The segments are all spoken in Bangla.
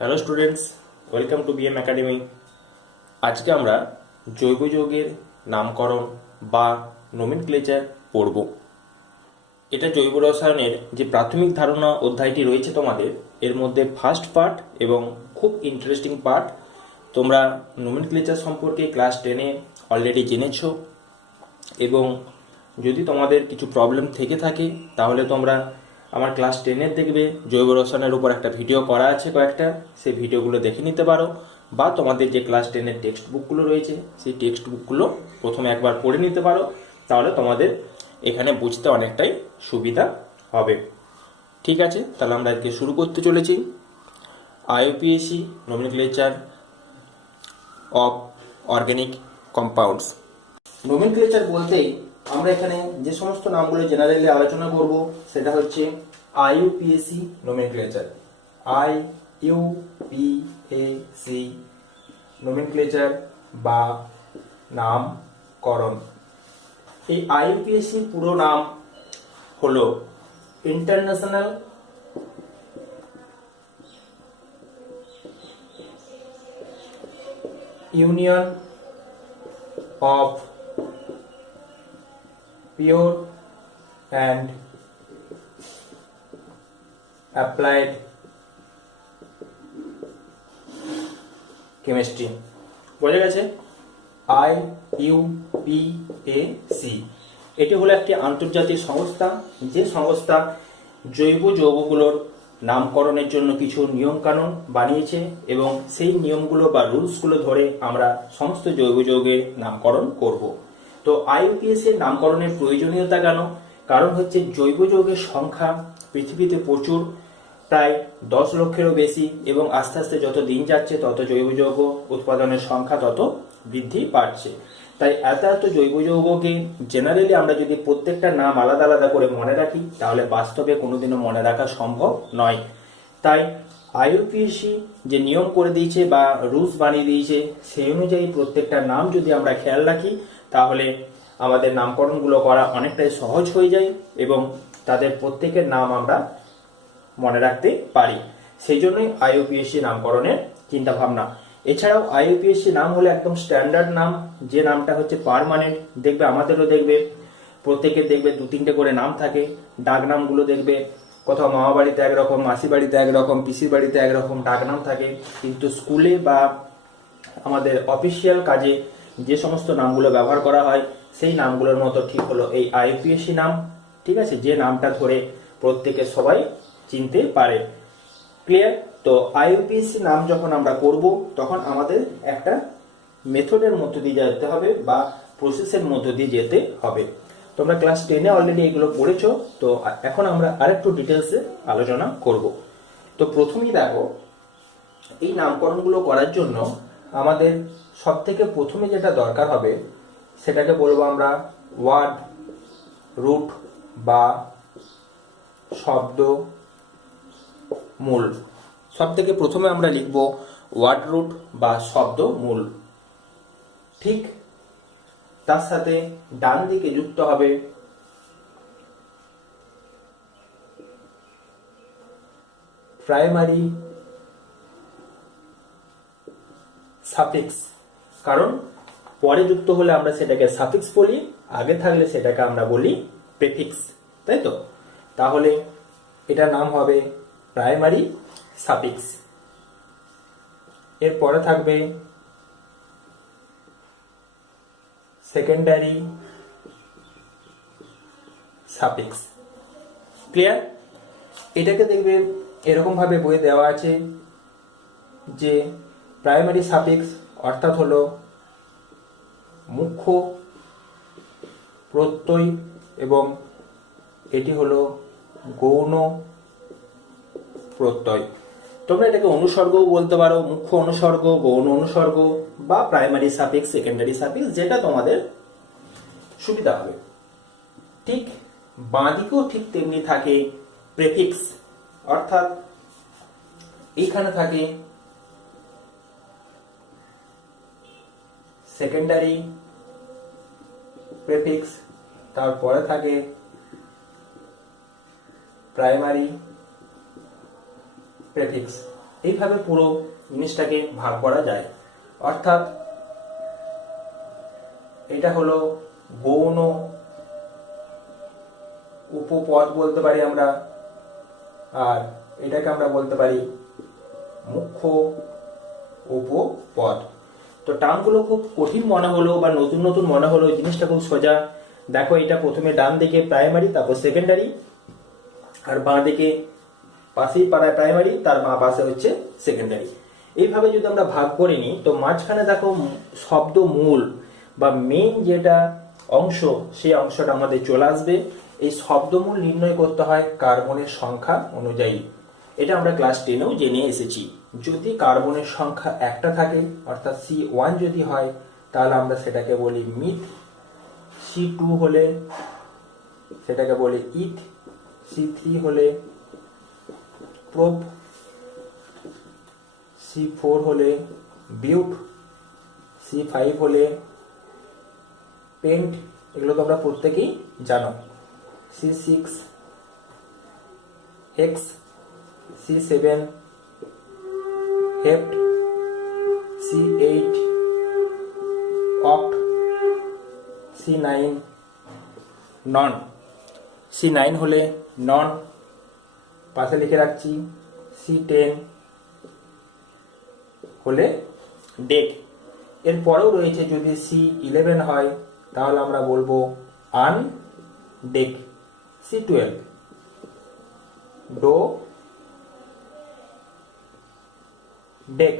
Hello students, welcome to BM academy. আজকে আমরা জৈব যৌগের নামকরণ বা নোমেনক্লেচার পড়ব। এটা জৈব রসায়নের যে প্রাথমিক ধারণা অধ্যায়টি রয়েছে তোমাদের, এর মধ্যে ফার্স্ট পার্ট এবং খুব ইন্টারেস্টিং পার্ট। তোমরা নোমেনক্লেচার সম্পর্কে ক্লাস 10-এ অলরেডি জেনেছো, এবং যদি তোমাদের কিছু প্রবলেম থেকে থাকে তাহলে তোমরা আমার ক্লাস 10-এর দেখবে জৈব রসায়নের উপর একটা ভিডিও করা আছে কয়েকটা, সেই ভিডিওগুলো দেখে নিতে পারো, বা তোমাদের যে ক্লাস 10-এর টেক্সট বুকগুলো রয়েছে সেই টেক্সট বুকগুলো প্রথমে একবার পড়ে নিতে পারো, তাহলে তোমাদের এখানে বুঝতে অনেকটাই সুবিধা হবে। ঠিক আছে, তাহলে আমরা আজকে শুরু করতে চলেছি। IUPAC nomenclature of organic compounds. Nomenclature বলতেই আমরা এখানে যে সমস্ত নামগুলো জেনারেলি আলোচনা করব সেটা হচ্ছে আইইউপিএসি নোমেনক্লেচার। আইইউপিএসি নোমেনক্লেচার বা নামকরণ। এই আইইউপিএসির পুরো নাম হলো international union of pure and applied chemistry. বোঝা গেছে? আইইউপিএসি এটি হলো একটি আন্তর্জাতিক সংস্থা, যে সংস্থা জৈব যৌগগুলোর নামকরণের জন্য কিছু নিয়ম কানুন বানিয়েছে, এবং সেই নিয়মগুলো বা রুলসগুলো ধরে আমরা সমস্ত জৈব যৌগের নামকরণ করব। তো আইইউপিএসি এর নামকরণের প্রয়োজনীয়তা কেন? কারণ হচ্ছে জৈব যৌগের সংখ্যা পৃথিবীতে প্রচুর, প্রায় 10 লক্ষেরও বেশি, এবং আস্তে আস্তে যত দিন যাচ্ছে তত জৈব যৌগ উৎপাদনের সংখ্যা তত বৃদ্ধি পাচ্ছে। তাই এত এত জৈব যৌগকে জেনারেলি আমরা যদি প্রত্যেকটা নাম আলাদা আলাদা করে মনে রাখি তাহলে বাস্তবে কোনোদিনও মনে রাখা সম্ভব নয়। তাই আইইউপিএসি যে নিয়ম করে দিয়েছে বা রুলস বানিয়ে দিয়েছে, সেই অনুযায়ী প্রত্যেকটা নাম যদি আমরা খেয়াল রাখি তাহলে আমাদের নামকরণগুলো করা অনেকটাই সহজ হয়ে যায়, এবং তাদের প্রত্যেকের নাম আমরা মনে রাখতে পারি। সেই জন্যই আইইউপিএসি নামকরণের চিন্তা ভাবনা। এছাড়াও আইইউপিএসি নাম হলো একদম স্ট্যান্ডার্ড নাম, যে নামটা হচ্ছে পার্মানেন্ট। দেখবে আমাদেরও দেখবে প্রত্যেকের দেখবে 2-3টে করে নাম থাকে। ডাক নামগুলো দেখবে কোথাও মামা বাড়িতে একরকম, মাসি বাড়িতে একরকম, পিসির বাড়িতে একরকম ডাক নাম থাকে, কিন্তু স্কুলে বা আমাদের অফিসিয়াল কাজে যে সমস্ত নামগুলো ব্যবহার করা হয় সেই নামগুলোর মতো ঠিক হলো এই আইইউপিএসি নাম। ঠিক আছে, যে নামটা ধরে প্রত্যেকে সবাই চিনতে পারে। ক্লিয়ার? তো আইইউপিএসি নাম যখন আমরা করব তখন আমাদের একটা মেথডের মধ্য দিয়ে যেতে হবে বা প্রসেসের মধ্য দিয়ে যেতে হবে। তোমরা ক্লাস 10-এ অলরেডি এগুলো পড়েছো, তো এখন আমরা আরেকটু ডিটেলসে আলোচনা করব। তো প্রথমেই দেখো, এই নামকরণগুলো করার জন্য আমাদের সব থেকে প্রথমে যেটা দরকার হবে সেটাকে বলবো আমরা ওয়ার্ড রুট বা শব্দ মূল। সব থেকে প্রথমে আমরা লিখব ওয়ার্ড রুট বা শব্দ মূল। ঠিক তার সাথে ডান দিকে যুক্ত হবে প্রাইমারি সাফিক্স। কারণ পরে যুক্ত হলে আমরা সেটাকে সাফিক্স বলি, আগে থাকলে সেটাকে আমরা বলি প্রেফিক্স, তাই তো? তাহলে এটা নাম হবে প্রাইমারি সাফিক্স। এরপরে থাকবে সেকেন্ডারি সাফিক্স। ক্লিয়ার? এটাকে দেখবে এরকম ভাবে বইয়ে দেওয়া আছে যে প্রাইমারি সাফিক্স অর্থাৎ হলো মুখ্য প্রত্যয়, এবং এটি হলো গৌণ প্রত্যয়। তোমরা এটাকে অনুসর্গও বলতে পারো, মুখ্য অনুসর্গ, গৌণ অনুসর্গ, বা প্রাইমারি সাফিক্স, সেকেন্ডারি সাফিক্স, যেটা তোমাদের সুবিধা হবে। ঠিক বাঁদিকেও ঠিক তেমনি থাকে প্রেফিক্স, অর্থাৎ এইখানে থাকে সেকেন্ডারি প্রেফিক্স, তারপরে থাকে প্রাইমারি প্রেফিক্স। এইভাবে পুরো জিনিসটাকে ভাগ করা যায়। অর্থাৎ এটা হলো গৌণ উপপদ বলতে পারি আমরা, আর এটাকে আমরা বলতে পারি মুখ্য উপপদ। তো টার্মগুলো খুব কঠিন মনে হলো বা নতুন নতুন মনে হলো, জিনিসটা খুব সোজা। দেখো, এটা প্রথমে ডান দিকে প্রাইমারি, তারপর সেকেন্ডারি, আর বাঁ দিকে পাশেই পাড়ায় প্রাইমারি, তার বাঁ পাশে হচ্ছে সেকেন্ডারি। এইভাবে যদি আমরা ভাগ করে নিই, তো মাঝখানে দেখো শব্দ মূল বা মেইন যেটা অংশ, সেই অংশটা আমাদের চলে আসবে। এই শব্দমূল নির্ণয় করতে হয় কার্বনের সংখ্যা অনুযায়ী। এটা আমরা ক্লাস 10-এও জেনে এসেছি। যদি কার্বনের সংখ্যা একটা থাকে, অর্থাৎ C1 যদি হয়, তাহলে আমরা সেটাকে বলি মিথ। C2 হলে সেটাকে বলি ইথ। C3 হলে প্রোপ। C4 হলে বিউট। C5 হলে পেন্ট। এগুলো তো আমরা প্রত্যেকেই জানো। C6 hex. C7 হেপ্ট। C8 অক্ট। C9 নন। C9 হলে নন, পাশে লিখে রাখছি। C10 হলে ডেক। এরপরেও রয়েছে, যদি C11 হয় তাহলে আমরা বলবো আন ডেক। C12 do day.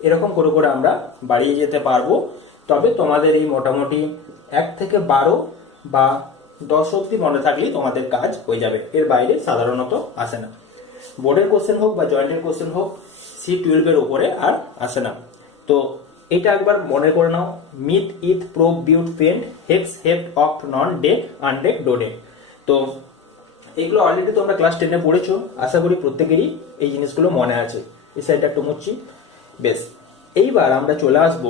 এরকম করে করে আমরা বাড়িয়ে যেতে পারবো। তবে তোমাদের এই মোটামুটি 1 থেকে 12 বা 10 অব্দি মনে থাকলেই তোমাদের কাজ হয়ে যাবে, এর বাইরে সাধারণত আসে না। বোর্ডের কোশ্চেন হোক বা জয়েন্টের কোশ্চেন হোক, C12 এর উপরে আর আসে না। তো এটা একবার মনে করে নাও, মিথ, ইথ, প্রোপ, বিউট, পেন্ট, হেক্স, হেপ্ট, অক্ট, নন, ডেক, আনডেক, ডোডেক। তো এগুলো অলরেডি তোমরা ক্লাস 10-এ পড়েছো, আশা করি প্রত্যেকেরই এই জিনিসগুলো মনে আছে। এই সাইডটা একটু মুছছি। বেশ, এইবার আমরা চলে আসব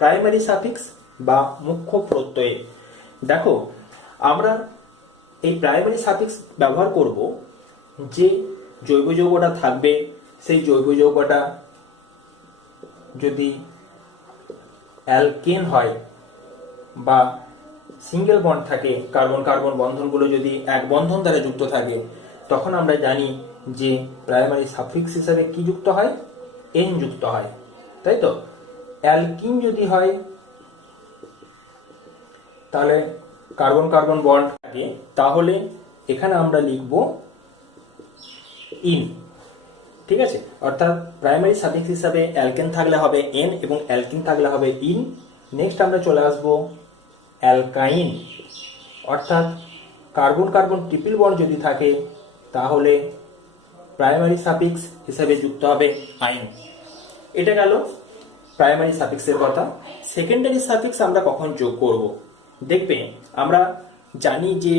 প্রাইমারি সাফিক্স বা মুখ্য প্রত্যয়ে। দেখো, আমরা এই প্রাইমারি সাফিক্স ব্যবহার করব যে জৈব যৌগটা থাকবে, সেই জৈব যৌগটা যদি অ্যালকেন হয় বা সিঙ্গেল বন্ড থাকে, কার্বন কার্বন বন্ধনগুলো যদি এক বন্ধন দ্বারা যুক্ত থাকে, তখন আমরা জানি যে প্রাইমারি সাফিক্স হিসাবে কি যুক্ত হয়, এন যুক্ত হয়, তাই তো। অ্যালকিন যদি হয় তাহলে কার্বন কার্বন বন্ড থাকে, তাহলে এখানে আমরা লিখব ইন। ঠিক আছে, অর্থাৎ প্রাইমারি সাফিক্স হিসাবে অ্যালকেন থাকলে হবে এন এবং অ্যালকিন থাকলে হবে ইন। নেক্সট আমরা চলে আসব অ্যালকাইন, অর্থাৎ কার্বন কার্বন ট্রিপল বন্ড যদি থাকে তাহলে প্রাইমারি সাফিক্স হিসাবে যুক্ত হবে আইন। এটা গেল প্রাইমারি সাফিক্সের কথা। সেকেন্ডারি সাফিক্স আমরা কখন যোগ করব? দেখবে, আমরা জানি যে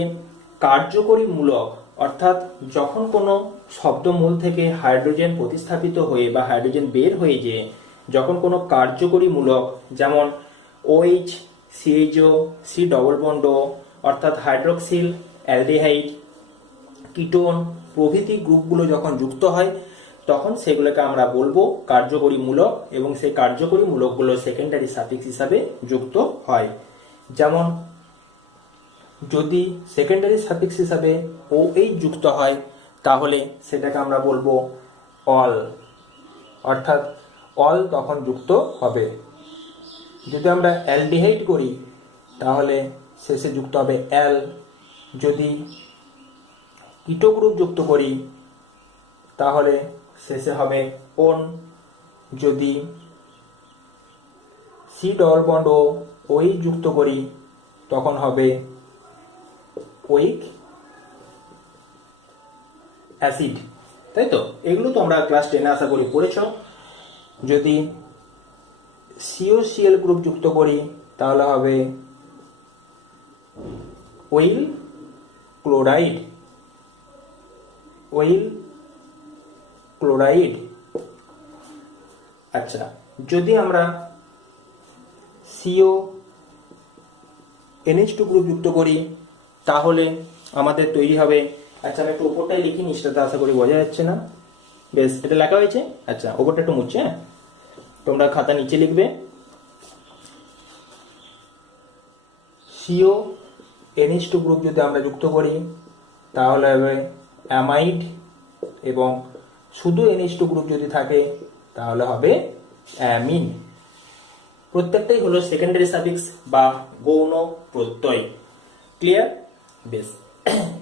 কার্যকরী মূলক, অর্থাৎ যখন কোনো শব্দমূল থেকে হাইড্রোজেন প্রতিস্থাপিত হয়ে বা হাইড্রোজেন বের হয়ে যে যখন কোনো কার্যকরী মূলক, যেমন OH, CHO, C double bond O, অর্থাৎ হাইড্রোক্সিল, অ্যালডিহাইড, কিটোন প্রভৃতি গ্রুপগুলো যখন যুক্ত হয়, তখন সেগুলোকে আমরা বলবো কার্যকরী মূলক, এবং সেই কার্যকরী মূলকগুলো সেকেন্ডারি সাফিক্স হিসাবে যুক্ত হয়। যেমন যদি সেকেন্ডারি সাফিক্স হিসাবে OH যুক্ত হয়, তাহলে সেটাকে আমরা বলবো অল, অর্থাৎ অল তখন যুক্ত হবে। যদি আমরা অ্যালডিহাইড করি তাহলে শেষে যুক্ত হবে অ্যাল। যদি কিটো গ্রুপ যুক্ত করি তাহলে শেষে হবে ওন। যদি সি ডবল বন্ড ও OH যুক্ত করি তখন হবে ওইক অ্যাসিড, তাই তো। এগুলো তো আমরা ক্লাস 10-এ আশা করি পড়েছ। যদি COCl গ্রুপ যুক্ত করি তাহলে হবে ওইল ক্লোরাইড, ওইল ক্লোরাইড। আচ্ছা, যদি আমরা CONH2 গ্রুপ যুক্ত করি তাহলে আমাদের তৈরি হবে, আচ্ছা আমি একটু উপরটাই লিখি, নিচটাতে আশা করি বোঝা যাচ্ছে না। বেশ, এটা লেখা হয়েছে। আচ্ছা, ওপরটা একটু মুছছে। হ্যাঁ, তোমরা খাতা নিচে লিখবে সিও NH2 গ্রুপ যদি আমরা যুক্ত করি তাহলে হবে অ্যামাইড, এবং শুধু NH2 গ্রুপ যদি থাকে তাহলে হবে অ্যামিন। প্রত্যেকটাই হলো সেকেন্ডারি সাফিক্স বা গৌণ প্রত্যয়। ক্লিয়ার? বেশ,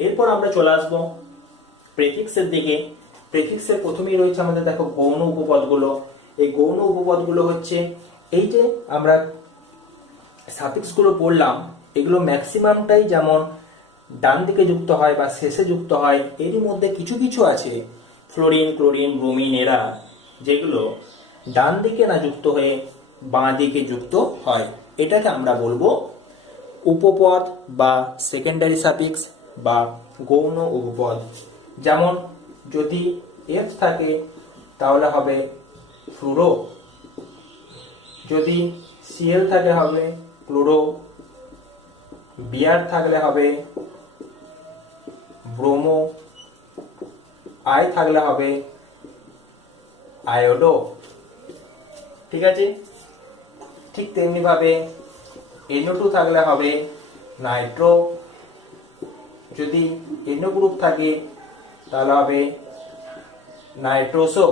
এরপর আমরা চলে আসবো প্রেফিক্সের দিকে। প্রেফিক্সের প্রথমেই রয়েছে আমাদের দেখো গৌণ উপপদগুলো। এই গৌণ উপপদগুলো হচ্ছে এই যে আমরা সাফিক্সগুলো পড়লাম, এগুলো ম্যাক্সিমামটাই যেমন ডান দিকে যুক্ত হয় বা শেষে যুক্ত হয়, এরই মধ্যে কিছু কিছু আছে ফ্লোরিন, ক্লোরিন, ব্রোমিন, এরা যেগুলো ডান দিকে না যুক্ত হয়ে বাঁ দিকে যুক্ত হয়। এটাকে আমরা বলবো উপপদ বা সেকেন্ডারি সাফিক্স বা গৌণ উপপদ। যেমন যদি F থাকে তাহলে হবে ফ্লুরো, যদি Cl থাকে হবে ক্লোরো, Br থাকলে হবে ব্রোমো, I থাকলে হবে আয়োডো। ঠিক আছে? ঠিক তেমনি ভাবে NO2 থাকলে হবে নাইট্রো, যদি NO গ্রুপ থাকে তাহলে হবে নাইট্রোসো।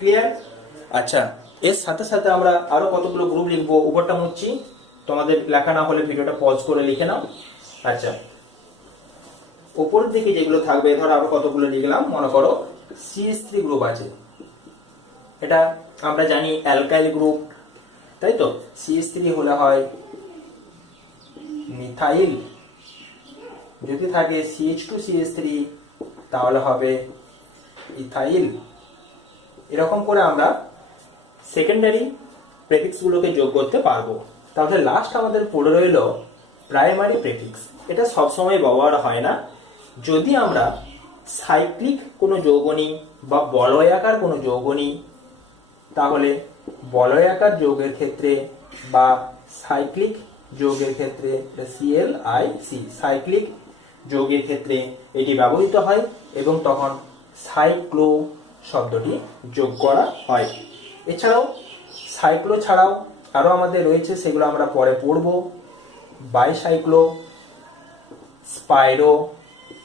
ক্লিয়ার? আচ্ছা, এর সাথে সাথে আমরা আরো কতগুলো গ্রুপ লিখবো। উপরটা মুছছি, তোমাদের লেখা না হলে ভিডিওটা পজ করে লিখে নাও। আচ্ছা, উপরের দিকে যেগুলো থাকবে, ধরো আরো কতগুলো লিখলাম। মনে করো CH3 গ্রুপ আছে, এটা আমরা জানি অ্যালকাইল গ্রুপ, তাই তো? CH3 হলে হয় মিথাইল, যদি থাকে CH2CH3 তাহলে হবে ইথাইল। এরকম করে আমরা সেকেন্ডারি প্রেফিক্সগুলোকে যোগ করতে পারবো। তাহলে লাস্ট আমাদের পড়ে রইল প্রাইমারি প্রেফিক্স। এটা সবসময় ব্যবহার হয় না। যদি আমরা সাইক্লিক কোনো যৌগনী বা বলয়াকার কোনো যৌগনী, তাহলে বলয়াকার যৌগের ক্ষেত্রে বা সাইক্লিক যৌগের ক্ষেত্রে ClIC, সাইক্লিক যৌগের ক্ষেত্রে এটি ব্যবহৃত হয় এবং তখন সাইক্লো শব্দটি যোগ করা হয়। এছাড়াও সাইক্লো ছাড়াও আরো আমাদের রয়েছে, সেগুলো আমরা পরে পড়ব। বাইসাইক্লো, স্পাইরো,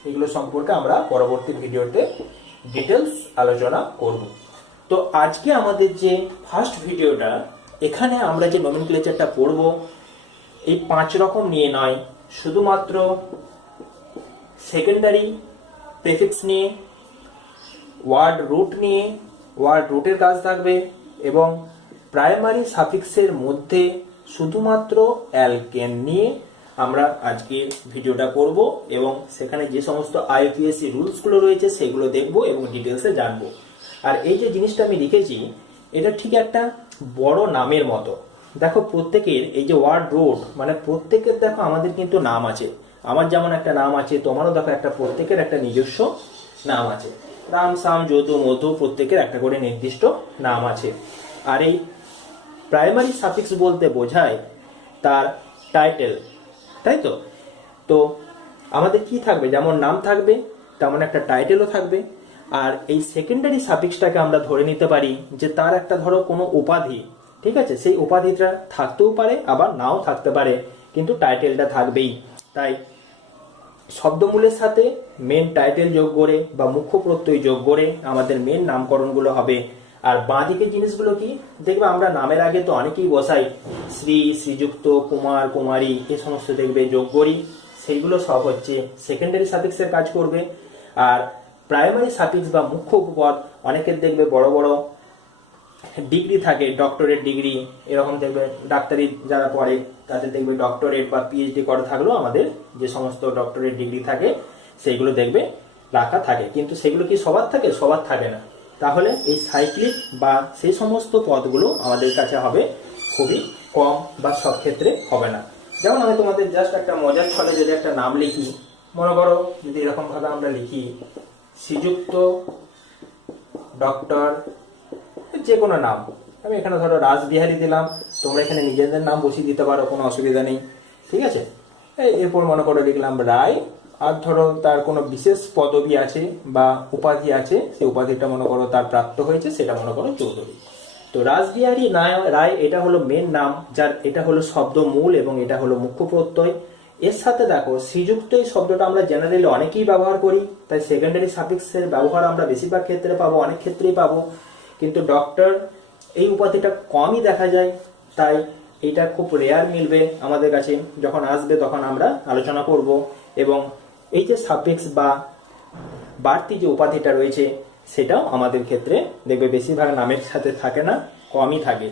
এগুলো সম্পর্কে আমরা পরবর্তী ভিডিওতে ডিটেলস আলোচনা করব। তো আজকে আমাদের যে ফার্স্ট ভিডিওটা, এখানে আমরা যে নমেনক্লেচারটা পড়ব এই 5 রকম নিয়ে নয়, শুধুমাত্র সেকেন্ডারি প্রেফিক্স নিয়ে, ওয়ার্ড রুট নিয়ে, ওয়ার্ড রুটের কাজ থাকবে, এবং প্রাইমারি সাফিক্সের মধ্যে শুধুমাত্র অ্যালকেন নিয়ে আমরা আজকে ভিডিওটা করব, এবং সেখানে যে সমস্ত IUPAC রুলসগুলো রয়েছে সেগুলো দেখব এবং ডিটেলসে জানবো। আর এই যে জিনিসটা আমি লিখেছি, এটা ঠিক একটা বড় নামের মতো। দেখো প্রত্যেকের এই যে ওয়ার্ড রুট, মানে প্রত্যেকের দেখো আমাদের কিন্তু নাম আছে। আমার যেমন একটা নাম আছে, তোমারও দেখো একটা প্রত্যেকের একটা নিজস্ব নাম আছে। রাম, সাম, যদু, মধু, প্রত্যেকের একটা করে নির্দিষ্ট নাম আছে। আর এই প্রাইমারি সাফিক্স বলতে বোঝায় তার টাইটেল, তাই তো? তো আমাদের কি থাকবে, যেমন নাম থাকবে তেমন একটা টাইটেলও থাকবে। আর এই সেকেন্ডারি সাফিক্সটাকে আমরা ধরে নিতে পারি যে তার একটা ধরো কোনো উপাধি, ঠিক আছে, সেই উপাধিটা থাকতেও পারে আবার নাও থাকতে পারে, কিন্তু টাইটেলটা থাকবেই। তাই শব্দমূলের সাথে মেন টাইটেল যোগ করে বা মুখ্য প্রত্যয় যোগ করে আমাদের মেন নামকরণগুলো হবে। আর বাঁ দিকে জিনিসগুলো কি দেখবে, আমরা নামের আগে তো অনেকেই বসাই শ্রী, শ্রীযুক্ত, কুমার, কুমারী, এই সমস্ত দেখবে যোগ করি, সেইগুলো সব হচ্ছে সেকেন্ডারি সাফিক্সের কাজ করবে। আর প্রাইমারি সাফিক্স বা মুখ্য উপপদ, অনেকের দেখবে বড় বড় ডিগ্রি থাকে, ডক্টরেট ডিগ্রি, এরকম দেখবে ডাক্তারি যারা পড়ে তাদের দেখবে ডক্টরেট বা PhD করা থাকলেও আমাদের যে সমস্ত ডক্টরেট ডিগ্রি থাকে সেইগুলো দেখবে রাখা থাকে, কিন্তু সেগুলো কি সবার থাকে? সবার থাকে না। তাহলে এই সাইক্লিক বা সেই সমস্ত পদগুলো আমাদের কাছে হবে খুবই কম বা সব ক্ষেত্রে হবে না। যেমন আমি তোমাদের জাস্ট একটা মজার ছলে যদি একটা নাম লিখি, মনে করো যদি এরকম ভাবে আমরা লিখি শ্রীযুক্ত ডক্টর, যে কোনো নাম, আমি এখানে ধরো রাসবিহারী দিলাম, তোমরা এখানে নিজেদের নাম বসিয়ে দিতে পারো, কোনো অসুবিধা নেই, ঠিক আছে? এরপর মনে করো লিখলাম রায় আর ধরো তার কোনো বিশেষ পদবি আছে বা উপাধি আছে, সেই উপাধিটা মনে করো তার প্রাপ্ত হয়েছে, সেটা মনে করো চৌধুরী। তো রাসবিহারী রায় এটা হলো মেন নাম, যার এটা হলো শব্দ মূল এবং এটা হলো মুখ্য প্রত্যয়। এর সাথে দেখো শ্রীযুক্ত এই শব্দটা আমরা জেনারেলি অনেকেই ব্যবহার করি, তাই সেকেন্ডারি সাফিক্সের ব্যবহার আমরা বেশিরভাগ ক্ষেত্রে পাবো, অনেক ক্ষেত্রেই পাবো, কিন্তু ডক্টর এই উপাধিটা কমই দেখা যায়, তাই এটা খুব রেয়ার মিলবে আমাদের কাছে। যখন আসবে তখন আমরা আলোচনা করব। এবং এই যে সাফিক্স বা বাড়তি যে উপাধিটা রয়েছে সেটাও আমাদের ক্ষেত্রে দেখবে বেশিরভাগ নামের সাথে থাকে না, কমই থাকে।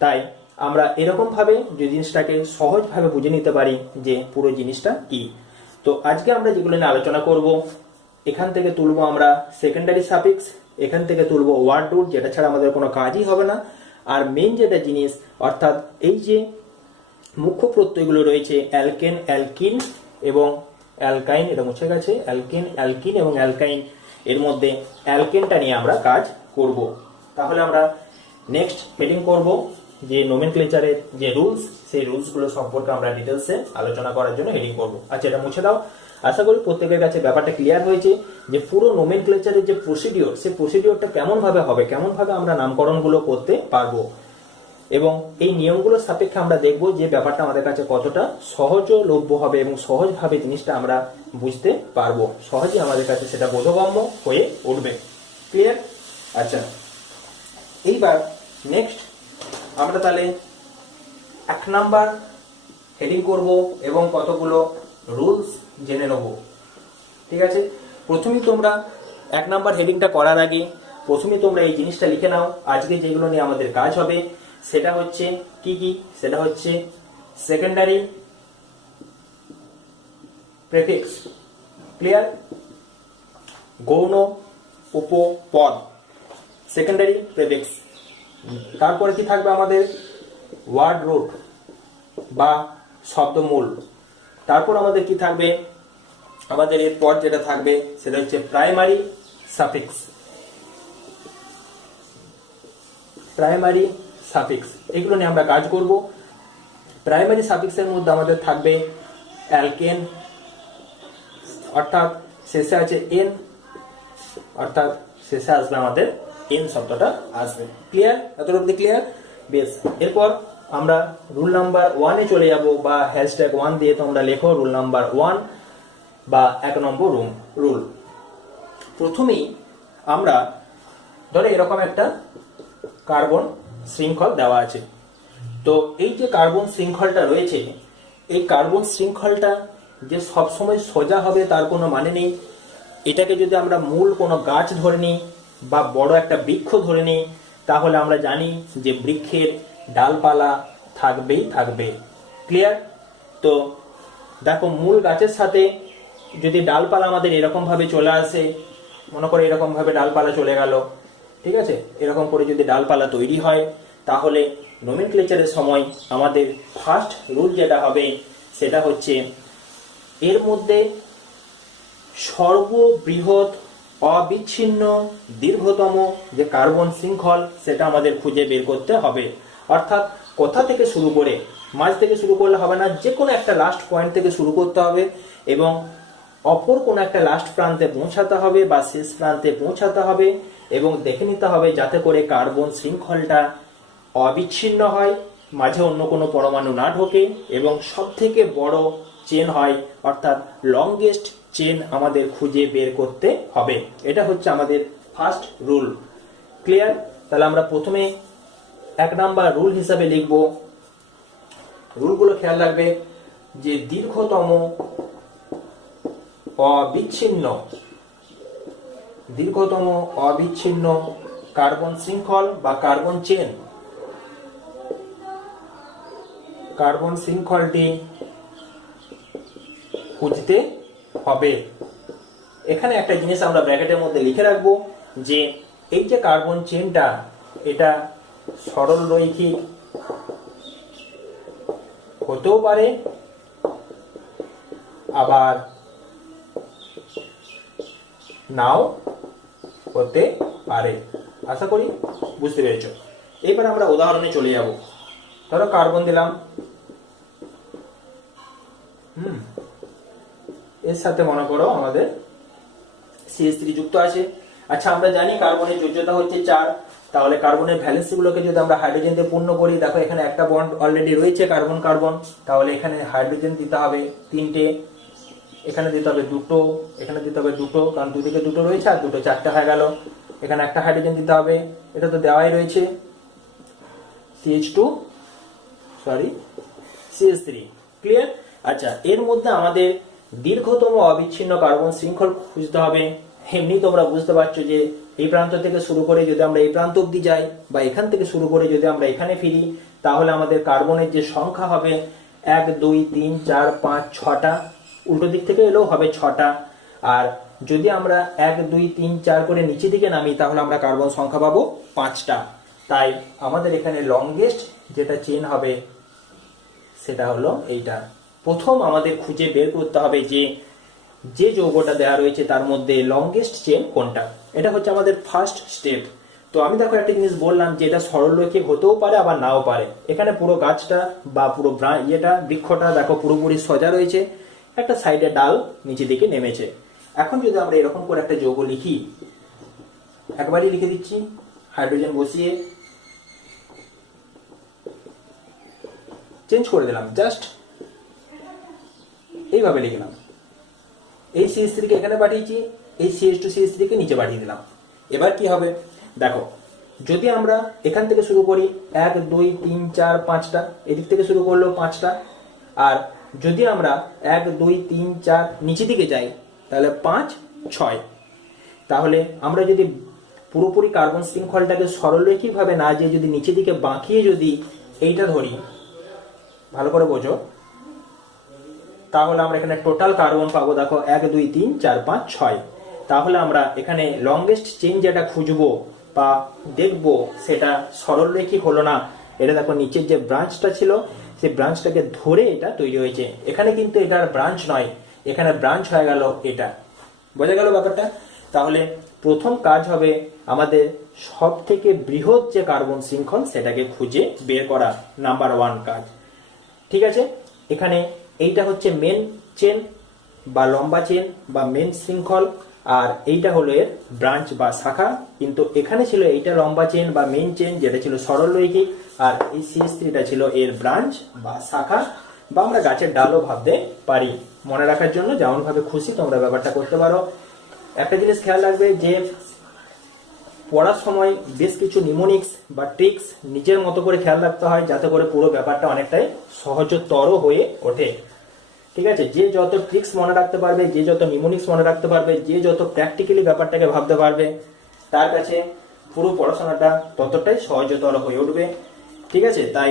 তাই আমরা এরকমভাবে যে জিনিসটাকে সহজভাবে বুঝে নিতে পারি যে পুরো জিনিসটা কি। তো আজকে আমরা যেগুলো নিয়ে আলোচনা করব, এখান থেকে তুলবো আমরা সেকেন্ডারি সাফিক্স, এখান থেকে তুলবো ওয়ার্ড রুট, যেটা ছাড়া আমাদের কোনো কাজই হবে না। আর মেন যেটা জিনিস অর্থাৎ এই যে মুখ্য প্রত্যয়গুলো রয়েছে অ্যালকেন, অ্যালকিন এবং অ্যালকাইন, এটা মুছে গেছে, অ্যালকেন, অ্যালকিন এবং অ্যালকাইন, এর মধ্যে অ্যালকেনটা নিয়ে আমরা কাজ করব। তাহলে আমরা নেক্সট হেডিং করব যে নোমেনক্লেচারের যে রুলস, সেই রুলসগুলো সম্পর্কে আমরা ডিটেলসে আলোচনা করার জন্য হেডিং করব। আচ্ছা, এটা মুছে দাও। আশা করি প্রত্যেকের কাছে ব্যাপারটা ক্লিয়ার হয়েছে যে পুরো নোমেনক্লেচারের যে প্রসিডিওর, সেই প্রসিডিওরটা কেমন ভাবে হবে, কেমন ভাবে আমরা নামকরণগুলো করতে পারবো, এবং এই নিয়মগুলোর সাপেক্ষে আমরা দেখব যে ব্যাপারটা আমাদের কাছে কতটা সহজলভ্য হবে এবং সহজভাবে জিনিসটা আমরা বুঝতে পারবো, সহজেই আমাদের কাছে সেটা বোধগম্য হয়ে উঠবে। ক্লিয়ার? আচ্ছা, এইবার নেক্সট আমরা তাহলে 1 নাম্বার হেডিং করব এবং কতগুলো রুলস জেনে নেব। ঠিক আছে, প্রথমেই তোমরা 1 নাম্বার হেডিংটা করার আগে প্রথমেই তোমরা এই জিনিসটা লিখে নাও। আজকে যেগুলো নিয়ে আমাদের কাজ হবে সেটা হচ্ছে কি কি, সেটা হচ্ছে সেকেন্ডারি প্রেফিক্স। ক্লিয়ার? গৌণ উপপদ, সেকেন্ডারি প্রেফিক্স। তারপরে কি থাকবে আমাদের? ওয়ার্ড রুট বা শব্দমূল। তারপর আমাদের কি থাকবে? আমাদের এরপর যেটা থাকবে সেটা হচ্ছে প্রাইমারি সাফিক্স। প্রাইমারি সাফিক্স, এগুলো নিয়ে আমরা কাজ করব। প্রাইমারি সাফিক্সের মধ্যে আমাদের থাকবে অ্যালকেন, অর্থাৎ শেষে আছে এন, অর্থাৎ শেষে আসবে আমাদের এন শব্দটা আসবে। ক্লিয়ার? এতটা অবধি ক্লিয়ার? বেশ, এরপর আমরা রুল নাম্বার 1-এ চলে যাব, বা #1 দিয়ে তোমরা লেখো রুল নাম্বার 1 বা 1 নম্বর রুল। প্রথমেই আমরা ধরো এরকম একটা কার্বন শৃঙ্খল দেওয়া আছে। তো এই যে কার্বন শৃঙ্খলটা রয়েছে, এই কার্বন শৃঙ্খলটা যে সবসময় সোজা হবে তার কোনো মানে নেই। এটাকে যদি আমরা মূল কোনো গাছ ধরে নিই বা বড় একটা বৃক্ষ ধরে নিই, তাহলে আমরা জানি যে বৃক্ষের ডালপালা থাকবেই থাকবে। ক্লিয়ার? তো দেখো, মূল গাছের সাথে যদি ডালপালা আমাদের এরকম ভাবে চলে আসে, মনে করো এরকম ভাবে ডালপালা চলে গেল, ঠিক আছে, এরকম করে যদি ডালপালা তৈরি হয়, তাহলে নোমেনক্লেচারের সময় আমাদের ফার্স্ট রুল যেটা হবে সেটা হচ্ছে এর মধ্যে সর্ববৃহৎ অবিচ্ছিন্ন দীর্ঘতম যে কার্বন শৃঙ্খল সেটা আমাদের খুঁজে বের করতে হবে। অর্থাৎ কোথা থেকে শুরু করে, মাঝ থেকে শুরু করলে হবে না, যে কোনো একটা লাস্ট পয়েন্ট থেকে শুরু করতে হবে এবং অপর কোনো একটা লাস্ট প্রান্তে পৌঁছাতে হবে বা শেষ প্রান্তে পৌঁছাতে হবে, এবং দেখে নিতে হবে যাতে করে কার্বন শৃঙ্খলটা অবিচ্ছিন্ন হয়, মাঝে অন্য কোনো পরমাণু না ঢোকে এবং সব থেকে বড় চেন হয়, অর্থাৎ লংগেস্ট চেন আমাদের খুঁজে বের করতে হবে। এটা হচ্ছে আমাদের ফার্স্ট রুল। ক্লিয়ার? তাহলে আমরা প্রথমে 1 নাম্বার রুল হিসাবে লিখব, রুলগুলো খেয়াল রাখবে যে দীর্ঘতম অবিচ্ছিন্ন কার্বন শৃঙ্খল বা কার্বন চেন, কার্বন শৃঙ্খলটি খুঁজতে হবে। এখানে একটা জিনিস আমরা ব্র্যাকেটের মধ্যে লিখে রাখবো যে এই যে কার্বন চেনটা, এটা সরল রৈখিক হতেও পারে, আবার নাও হতে পারে। আশা করি বুঝতে পেরেছ। এবার আমরা উদাহরণে চলে যাব। ধরো কার্বন দিলাম, এর সাথে মনে করো আমাদের CH3 যুক্ত আছে। আচ্ছা, আমরা জানি কার্বনের যোজ্যতা হচ্ছে 4, তাহলে কার্বনের ভ্যালেন্সি গুলোকে যদি আমরা হাইড্রোজেন দিয়ে পূর্ণ করি, দেখো এখানে একটা বন্ড অলরেডি রয়েছে কার্বন কার্বন, তাহলে এখানে হাইড্রোজেন দিতে হবে 3টে, এখানে দিতে হবে 2টো, এখানে দিতে হবে 2টো, কারণ দুদিকে 2টো রয়েছে, আর 2টো 4টে হয়ে গেল। এখানে একটা হাইড্রোজেন দিতে হবে, এটা তো দেওয়াই রয়েছে, CH3 ক্লিয়ার। আচ্ছা, এর মধ্যে আমাদের দীর্ঘতম অবিচ্ছিন্ন কার্বন শৃঙ্খল খুঁজতে হবে। এমনি তোমরা বুঝতে পারছো যে এই প্রান্ত থেকে শুরু করে যদি আমরা এই প্রান্ত অব্দি যাই, বা এখান থেকে শুরু করে যদি আমরা এখানে ফিরি, তাহলে আমাদের কার্বনের যে সংখ্যা হবে 1 2 3 4 5 6টা, উল্টো দিক থেকে এলেও হবে 6টা। আর যদি আমরা 1 2 3 4 করে নিচে দিকে নামি, তাহলে আমরা কার্বন সংখ্যা পাবো 5টা। তাই আমাদের এখানে লংগেস্ট যেটা চেন হবে সেটা হলো এইটা। প্রথম আমাদের খুঁজে বের করতে হবে যে যে যৌগটা দেওয়া রয়েছে তার মধ্যে লংগেস্ট চেন কোনটা। এটা হচ্ছে আমাদের ফার্স্ট স্টেপ। তো আমি দেখো একটা জিনিস বললাম যে এটা সরলরৈখিক হতেও পারে আবার নাও পারে। এখানে পুরো গাছটা বা পুরো বৃক্ষটা দেখো পুরোপুরি সোজা রয়েছে, একটা সাইডে ডাল নিচে দিকে নেমেছে। এখন যদি আমরা এরকম করে একটা যৌগ লিখি, একবারই লিখে দিচ্ছি, হাইড্রোজেন বসিয়ে চেঞ্জ করে দিলাম, জাস্ট এইভাবে লিখলাম। এই CH3 কে এখানে পাঠিয়েছি, এই CH2 CH3 কে নিচে পাঠিয়ে দিলাম। এবার কি হবে দেখো, যদি আমরা এখান থেকে শুরু করি 1 2 3 4 5টা, এদিক থেকে শুরু করলেও 5টা, আর যদি আমরা 1 2 3 4 নিচে দিকে যাই তাহলে 5 6। তাহলে আমরা যদি পুরোপুরি কার্বন শৃঙ্খলটাকে সরলরৈখিক ভাবে না যে যদি নিচে দিকে বাঁকিয়ে যদি এইটা ধরি, ভালো করে বোঝো, তাহলে আমরা এখানে টোটাল কার্বন পাবো দেখো 1 2 3 4 5 6। তাহলে আমরা এখানে লংগেস্ট চেইন যেটা খুঁজবো বা দেখবো সেটা সরলরৈখিক হলো না। এটা দেখো নিচের যে ব্রাঞ্চটা ছিল সেই ব্রাঞ্চটাকে ধরে এটা তৈরি হয়েছে, এখানে কিন্তু এটার ব্রাঞ্চ নয়, এখানে ব্রাঞ্চ হয়ে গেল এটা। বোঝা গেল ব্যাপারটা? তাহলে প্রথম কাজ হবে আমাদের সব থেকে বৃহৎ যে কার্বন শৃঙ্খল সেটাকে খুঁজে বের করা, নাম্বার 1 কাজ। ঠিক আছে, এখানে এইটা হচ্ছে মেন চেন বা লম্বা চেন বা মেন শৃঙ্খল, আর এইটা হলো এর ব্রাঞ্চ বা শাখা। কিন্তু এখানে ছিল এইটা লম্বা চেন বা মেন চেন যেটা ছিল সরলরৈখিক, আর এই CH3টা ছিল এর ব্রাঞ্চ বা শাখা, বা আমরা গাছের ডালও ভাবতে পারি। মনে রাখার জন্য যেমন ভাবে খুশি তোমরা ব্যাপারটা করতে পারো। একটা জিনিস খেয়াল রাখবে যে পড়ার সময় বেশ কিছু নিমোনিক্স বা ট্রিক্স নিজের মতো করে খেয়াল রাখতে হয়, যাতে করে পুরো ব্যাপারটা অনেকটাই সহজতর হয়ে ওঠে। ঠিক আছে, যে যত ট্রিক্স মনে রাখতে পারবে, যে যত নিমোনিক্স মনে রাখতে পারবে, যে যত প্র্যাকটিক্যালি ব্যাপারটাকে ভাবতে পারবে, তার কাছে পুরো পড়াশোনাটা ততটাই সহজতর হয়ে উঠবে। ঠিক আছে, তাই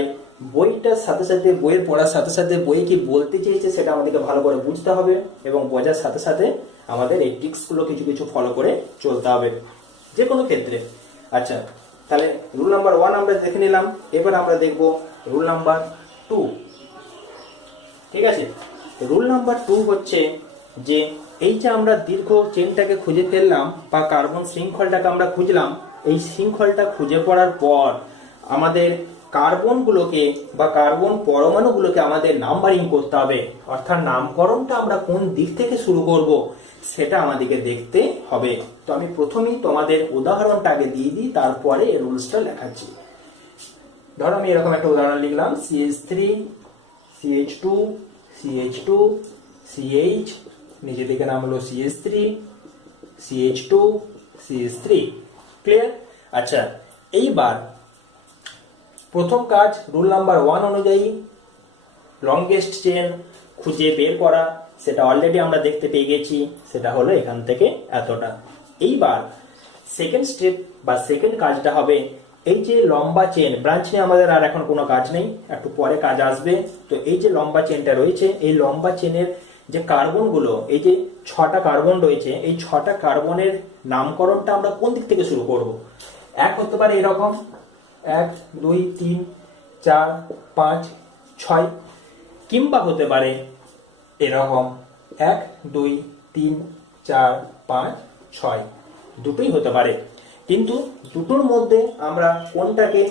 বইটার সাথে সাথে, বইয়ের পড়ার সাথে সাথে বই কি বলতে চেয়েছে সেটা আমাদেরকে ভালো করে বুঝতে হবে, এবং বোঝার সাথে সাথে আমাদের এই ট্রিক্সগুলো কিছু কিছু ফলো করে চলতে হবে যে কোনো ক্ষেত্রে। আচ্ছা, তাহলে রুল নাম্বার 1 আমরা দেখে নিলাম। এবার আমরা দেখব রুল নাম্বার 2। ঠিক আছে, রুল নাম্বার 2 হচ্ছে যে এই যে আমরা দীর্ঘ চেনটাকে খুঁজে ফেললাম বা কার্বন শৃঙ্খলটাকে আমরা খুঁজলাম, এই শৃঙ্খলটা খুঁজে পড়ার পর আমাদের কার্বনগুলোকে বা কার্বন পরমাণুগুলোকে আমাদের নাম্বারিং করতে হবে। অর্থাৎ নামকরণটা আমরা কোন দিক থেকে শুরু করব সেটা আমাদেরকে দেখতে হবে। তো আমি প্রথমেই তোমাদের উদাহরণটা আগে দিয়ে দিই, তারপরে এই রুলসটা লেখাচ্ছি। ধরো আমি এরকম একটা উদাহরণ লিখলাম, CH3 CH2 CH2 CH, নিচে দিকে নাম হলো CH3 CH2 CH3। ক্লিয়ার? আচ্ছা, এইবার প্রথম কাজ রুল নাম্বার 1 অনুযায়ী লংগেস্ট চেন খুঁজে বের করা, সেটা অলরেডি আমরা দেখতে পেয়ে গেছি, সেটা হলো এখান থেকে এতটা। এইবার সেকেন্ড স্টেপ বা সেকেন্ড কাজটা হবে এই যে লম্বা চেন, ব্রাঞ্চ নিয়ে আমাদের আর এখন কোনো কাজ নেই, একটু পরে কাজ আসবে। তো এই যে লম্বা চেনটা রয়েছে, এই লম্বা চেনের যে কার্বনগুলো, এই যে 6টা কার্বন রয়েছে, এই 6টা কার্বনের নামকরণটা আমরা কোন দিক থেকে শুরু করব। এক হতে পারে এরকম 1 2 3 4 5 6, কিংবা হতে পারে এরকম 1 2 3 4 5 6, দুটোই হতে পারে। কিন্তু দুটোর মধ্যে আমরা কোনটাকে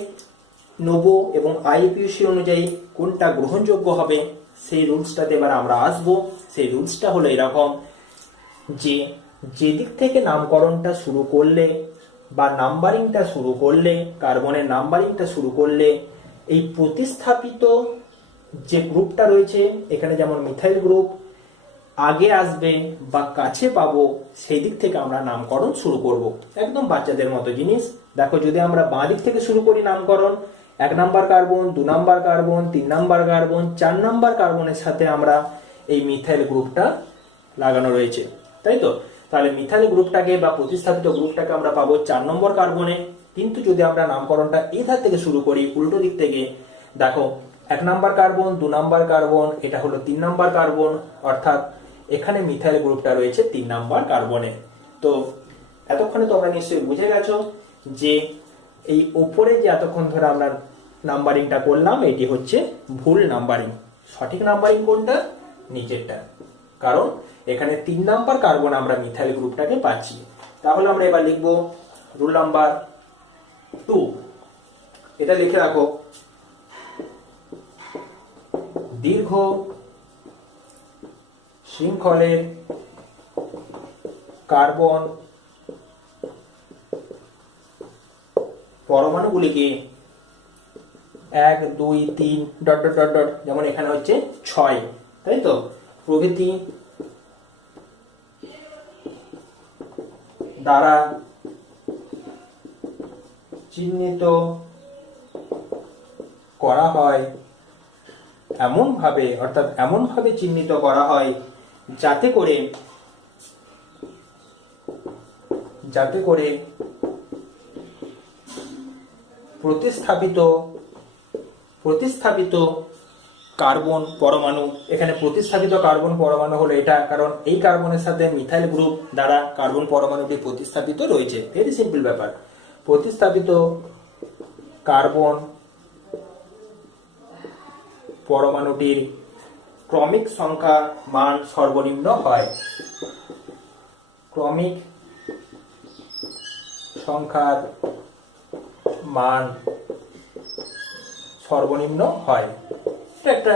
নেব এবং IUPAC অনুযায়ী কোনটা গ্রহণযোগ্য হবে সেই রুলসটাতে এবার আমরা আসবো। সেই রুলসটা হলো এরকম যে যেদিক থেকে নামকরণটা শুরু করলে বা নাম্বারিংটা শুরু করলে, কার্বনের নাম্বারিংটা শুরু করলে, এই প্রতিস্থাপিত যে গ্রুপটা রয়েছে এখানে যেমন মিথাইল গ্রুপ আগে আসবে বা কাছে পাবো, সেই দিক থেকে আমরা নামকরণ শুরু করব। একদম বাচ্চাদের মতো জিনিস। দেখো, যদি আমরা বাঁ দিক থেকে শুরু করি নামকরণ, 1 number carbon, 2 number carbon, 3 number carbon, 4 number কার্বনের সাথে আমরা এই মিথাইল গ্রুপটা লাগানো রয়েছে, তাই তো? তাহলে মিথাইল গ্রুপটাকে বা প্রতিস্থাপিত গ্রুপটাকে আমরা পাবো 4 নম্বর কার্বনে। কিন্তু যদি আমরা নামকরণটা এই ধার থেকে শুরু করি, উল্টো দিক থেকে, দেখো 1 নাম্বার কার্বন, 2 নাম্বার কার্বন, এটা হলো 3 নাম্বার কার্বন, অর্থাৎ এখানে মিথাইল গ্রুপটা রয়েছে 3 নাম্বার কার্বনে। তো এতক্ষণে তোমরা নিশ্চয়ই বুঝে গেছো যে এই ওপরে যে এতক্ষণ ধরে আমরা নাম্বারিংটা করলাম এটি হচ্ছে ভুল নাম্বারিং। সঠিক নাম্বারিং কোনটা? নিচেরটা, কারণ এখানে 3 নাম্বার কার্বন আমরা মিথাইল গ্রুপটাকে পাচ্ছি। তাহলে আমরা এবার লিখব রুল নাম্বার 2। এটা লিখে রাখো, দীর্ঘ শৃঙ্খলের কার্বন পরমাণুগুলিকে 1, 2, 3 ডট ডট ডট ডট, যেমন এখানে হচ্ছে 6, তাই তো, প্রভৃতি দ্বারা চিহ্নিত করা হয় এমন ভাবে, অর্থাৎ এমন ভাবে চিহ্নিত করা হয় যাতে করে প্রতিস্থাপিত কার্বন পরমাণু, এখানে প্রতিস্থাপিত কার্বন পরমাণু হলো এটা, কারণ এই কার্বনের সাথে মিথাইল গ্রুপ দ্বারা কার্বন পরমাণুটি প্রতিস্থাপিত রয়েছে। ভেরি সিম্পল ব্যাপার। প্রতিস্থাপিত কার্বন পরমাণুটির ক্রমিক সংখ্যা মান সর্বনিম্ন হয়। ক্রমিক সংখ্যার মান সর্বনিম্ন হয়। এটা একটা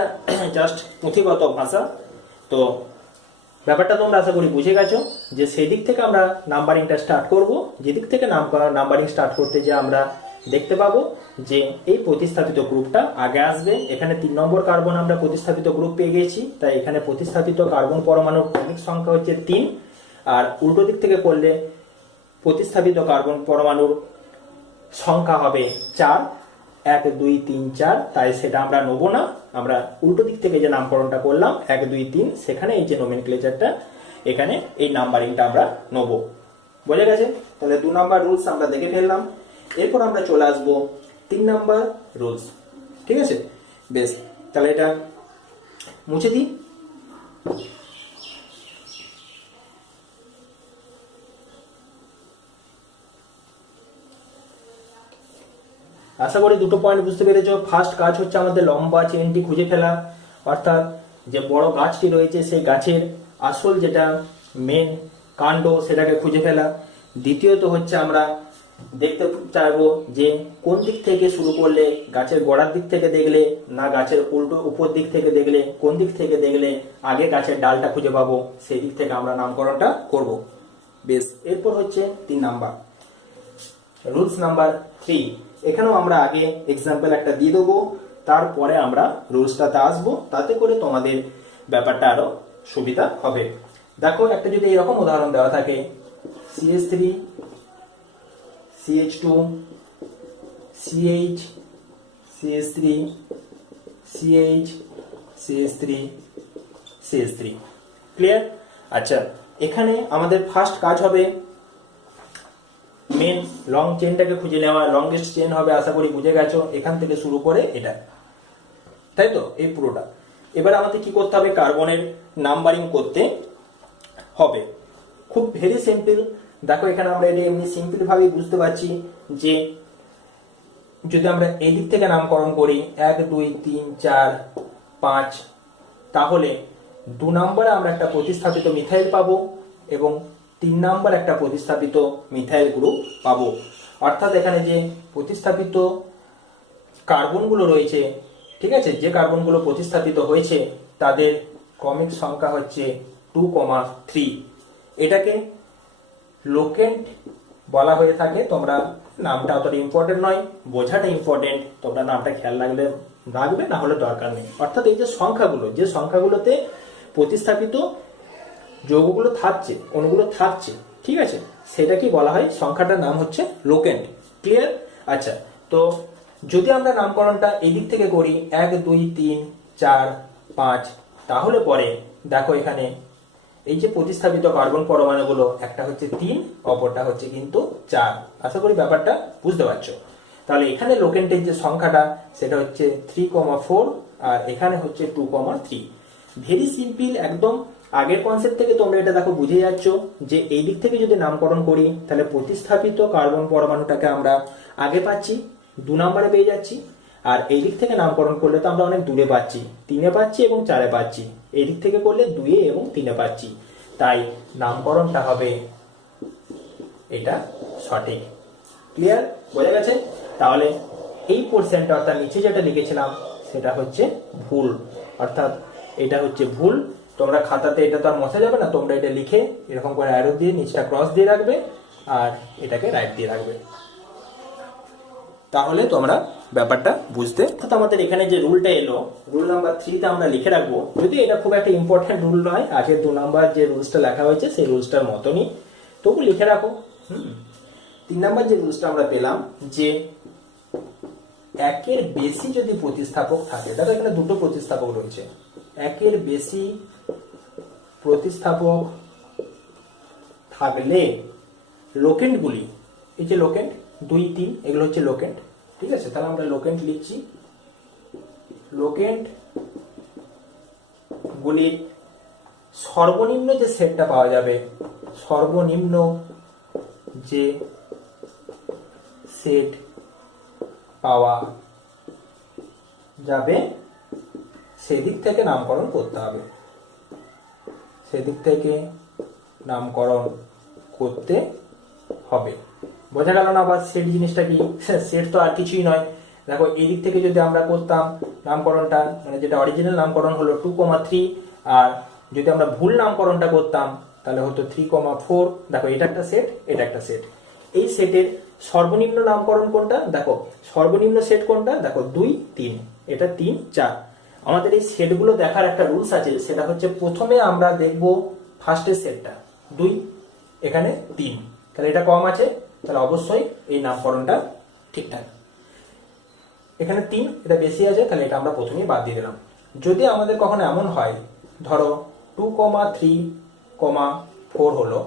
জাস্ট পুঁথিগত ভাষা। তো ব্যাপারটা তোমরা আশা করি বুঝে গেছো যে সেই দিক থেকে আমরা নাম্বারিংটা স্টার্ট করব। যেদিক থেকে নাম্বারিং স্টার্ট করতে যে আমরা দেখতে পাবো যে এই প্রতিস্থাপিত গ্রুপটা আগে আসবে। এখানে 3 নম্বর কার্বন আমরা প্রতিস্থাপিত গ্রুপ পেয়ে গেছি, তাই এখানে প্রতিস্থাপিত কার্বন পরমাণুর ক্রমিক সংখ্যা হচ্ছে 3, আর উল্টো দিক থেকে করলে প্রতিস্থাপিত কার্বন পরমাণুর সংখ্যা হবে 4, 1, 2, 3, 4, তাই সেটা আমরা নেব না। আমরা উল্টো দিক থেকে যে নামকরণটা করলাম 1, 2, 3, সেখানে এই যে নোমেনক্লেচারটা, এখানে এই নাম্বারিংটা আমরা নেব। বোঝা গেছে? তাহলে 2 নাম্বার রুলস আমরা দেখে ফেললাম। এরপর আমরা চলে আসবো 3 নাম্বার রুলস। ঠিক আছে, বেশ, তাহলে এটা মুছে দিই। আশা করি দুটো পয়েন্ট বুঝতে পেরেছো। ফার্স্ট কাজ হচ্ছে আমাদের লম্বা চেনটি খুঁজে ফেলা, অর্থাৎ যে বড় গাছটি রয়েছে সেই গাছের আসল যেটা মেন কাণ্ড সেটাকে খুঁজে ফেলা। দ্বিতীয়ত হচ্ছে আমরা দেখতে চাইবো যে কোন দিক থেকে শুরু করলে, গাছের গোড়ার দিক থেকে দেখলে না গাছের উল্টো উপর দিক থেকে দেখলে, কোন দিক থেকে দেখলে আগে গাছের ডালটা খুঁজে পাবো, সেই দিক থেকে আমরা নামকরণটা করব। বেশ, এরপর হচ্ছে 3 নাম্বার রুলস নাম্বার 3। এখানেও আমরা আগে এক্সাম্পল একটা দিয়ে দেবো, তারপরে আমরা রুলসটাতে আসবো, তাতে করে তোমাদের ব্যাপারটা আরো সুবিধা হবে। দেখো, একটা যদি এরকম উদাহরণ দেওয়া থাকে, CH3 CH2 CH CH3 CH CH3 CH3, clear? আচ্ছা, এখানে আমাদের ফার্স্ট কাজ হবে মেন লং চেনটাকে খুঁজে নেওয়া। লংগেস্ট চেন হবে, আশা করি বুঝে গেছো, এখান থেকে শুরু করে এটা, তাই তো, এই পুরোটা। এবার আমাদের কি করতে হবে? কার্বনের নাম্বারিং করতে হবে। খুব ভেরি সিম্পল। দেখো, এখানে আমরা এটা এমনি সিম্পল ভাবে বুঝতে পারছি যে যদি আমরা এই দিক থেকে নামকরণ করি 1, 2, 3, 4, 5, তাহলে 2 নম্বরে আমরা একটা প্রতিস্থাপিত মিথাইল পাবো এবং 3 নম্বর একটা প্রতিস্থাপিত মিথাইল গ্রুপ পাবো। অর্থাৎ এখানে যে প্রতিস্থাপিত কার্বনগুলো রয়েছে, ঠিক আছে, যে কার্বনগুলো প্রতিস্থাপিত হয়েছে তাদের ক্রমিক সংখ্যা হচ্ছে 2,3। এটাকে লোকেন্ট বলা হয়ে থাকে। তোমরা নামটা অতটা ইম্পর্টেন্ট নয়, বোঝাটা ইম্পর্টেন্ট। তোমরা নামটা খেয়াল রাখবে, না হলে দরকার নেই। অর্থাৎ এই যে সংখ্যাগুলোতে প্রতিস্থাপিত যৌগগুলো থাকছে, অণুগুলো থাকছে, ঠিক আছে, সেটা কি বলা হয়? সংখ্যাটার নাম হচ্ছে লোকেন্ট। ক্লিয়ার? আচ্ছা, তো যদি আমরা নামকরণটা এই দিক থেকে করি 1 2 3 4 5, তাহলে পরে দেখো এখানে এই যে প্রতিস্থাপিত কার্বন পরমাণুগুলো, একটা হচ্ছে 3, অপরটা হচ্ছে কিন্তু 4। আশা করি ব্যাপারটা বুঝতে পারছো। তাহলে এখানে লোকেন্টের যে সংখ্যাটা সেটা হচ্ছে 3,4, আর এখানে হচ্ছে 2,3। ভেরি সিম্পল, একদম আগের কনসেপ্ট থেকে তোমরা এটা দেখো বুঝে যাচ্ছ যে এই দিক থেকে যদি নামকরণ করি তাহলে প্রতিস্থাপিত কার্বন পরমাণুটাকে আমরা আগে পাচ্ছি, 2 নম্বরে পেয়ে যাচ্ছি। আর এই দিক থেকে নামকরণ করলে তো আমরা অনেক দূরে পাচ্ছি, 3-এ পাচ্ছি এবং 4-এ পাচ্ছি। এই দিক থেকে করলে 2-এ এবং 3-এ পাচ্ছি। তাই নামকরণটা হবে এটা সঠিক। ক্লিয়ার? বোঝা গেছে? তাহলে এই পোর্শনটা অর্থাৎ নিচে যেটা লিখেছিলাম সেটা হচ্ছে ভুল, অর্থাৎ এটা হচ্ছে ভুল। তোমরা খাতাতে এটা তো আর মোছা যাবে না, তোমরা এটা লিখে এরকম করে অ্যারো দিয়ে নিচটা ক্রস দিয়ে রাখবে আর এটাকে রাইট দিয়ে রাখবে, তাহলে তোমরা ব্যাপারটা বুঝতে। অর্থাৎ আমাদের এখানে যে রুলটা এলো, রুল নাম্বার 3তে আমরা লিখে রাখবো। যদি এটা খুব একটা ইম্পর্টেন্ট রুল নয়, আগের 2 নাম্বার যে রুলসটা লেখা হয়েছে সেই রুলসটার মতনই, তবু লিখে রাখো। 3 নাম্বার যে রুলসটা আমরা পেলাম যে একের বেশি যদি প্রতিস্থাপক থাকে, দেখো এখানে দুটো প্রতিস্থাপক রয়েছে, একের বেশি প্রতিস্থাপক থাকলে লোকেন্টগুলি, এই যে লোকেন্ট 2 3 এগুলো হচ্ছে লোকেন্ট, ঠিক আছে? তাহলে আমরা লোকেন্ট লিখছি। লোকেন্ট গুলি সর্বনিম্ন যে সেটটা পাওয়া যাবে, সর্বনিম্ন যে সেট পাওয়া যাবে সেদিক থেকে নামকরণ করতে হবে, সেদিক থেকে নামকরণ করতে হবে। বোঝা গেল না? আবার সেট জিনিসটা কি? সেট তো আর কিছুই নয়। দেখো এই দিক থেকে যদি আমরা করতাম নামকরণটা, মানে যেটা অরিজিনাল নামকরণ হলো 2,3, আর যদি আমরা ভুল নামকরণটা করতাম তাহলে হতো 3,4। দেখো এটা একটা সেট, এটা একটা সেট। এই সেটের সর্বনিম্ন নামকরণ কোনটা? দেখো সর্বনিম্ন সেট কোনটা? দেখো 2 3, এটা 3 4। আমাদের এই সেটগুলো দেখার একটা রুলস আছে, সেটা হচ্ছে প্রথমে আমরা দেখব ফার্স্টের সেটটা 2, এখানে 3, তাহলে এটা কম আছে, তাহলে অবশ্যই এই নামকরণটা ঠিকঠাক। এখানে 3, এটা বেশি আছে, তাহলে এটা আমরা প্রথমেই বাদ দিয়ে দিলাম। যদি আমাদের কখনো এমন হয়, ধরো 2,3,4 হলো,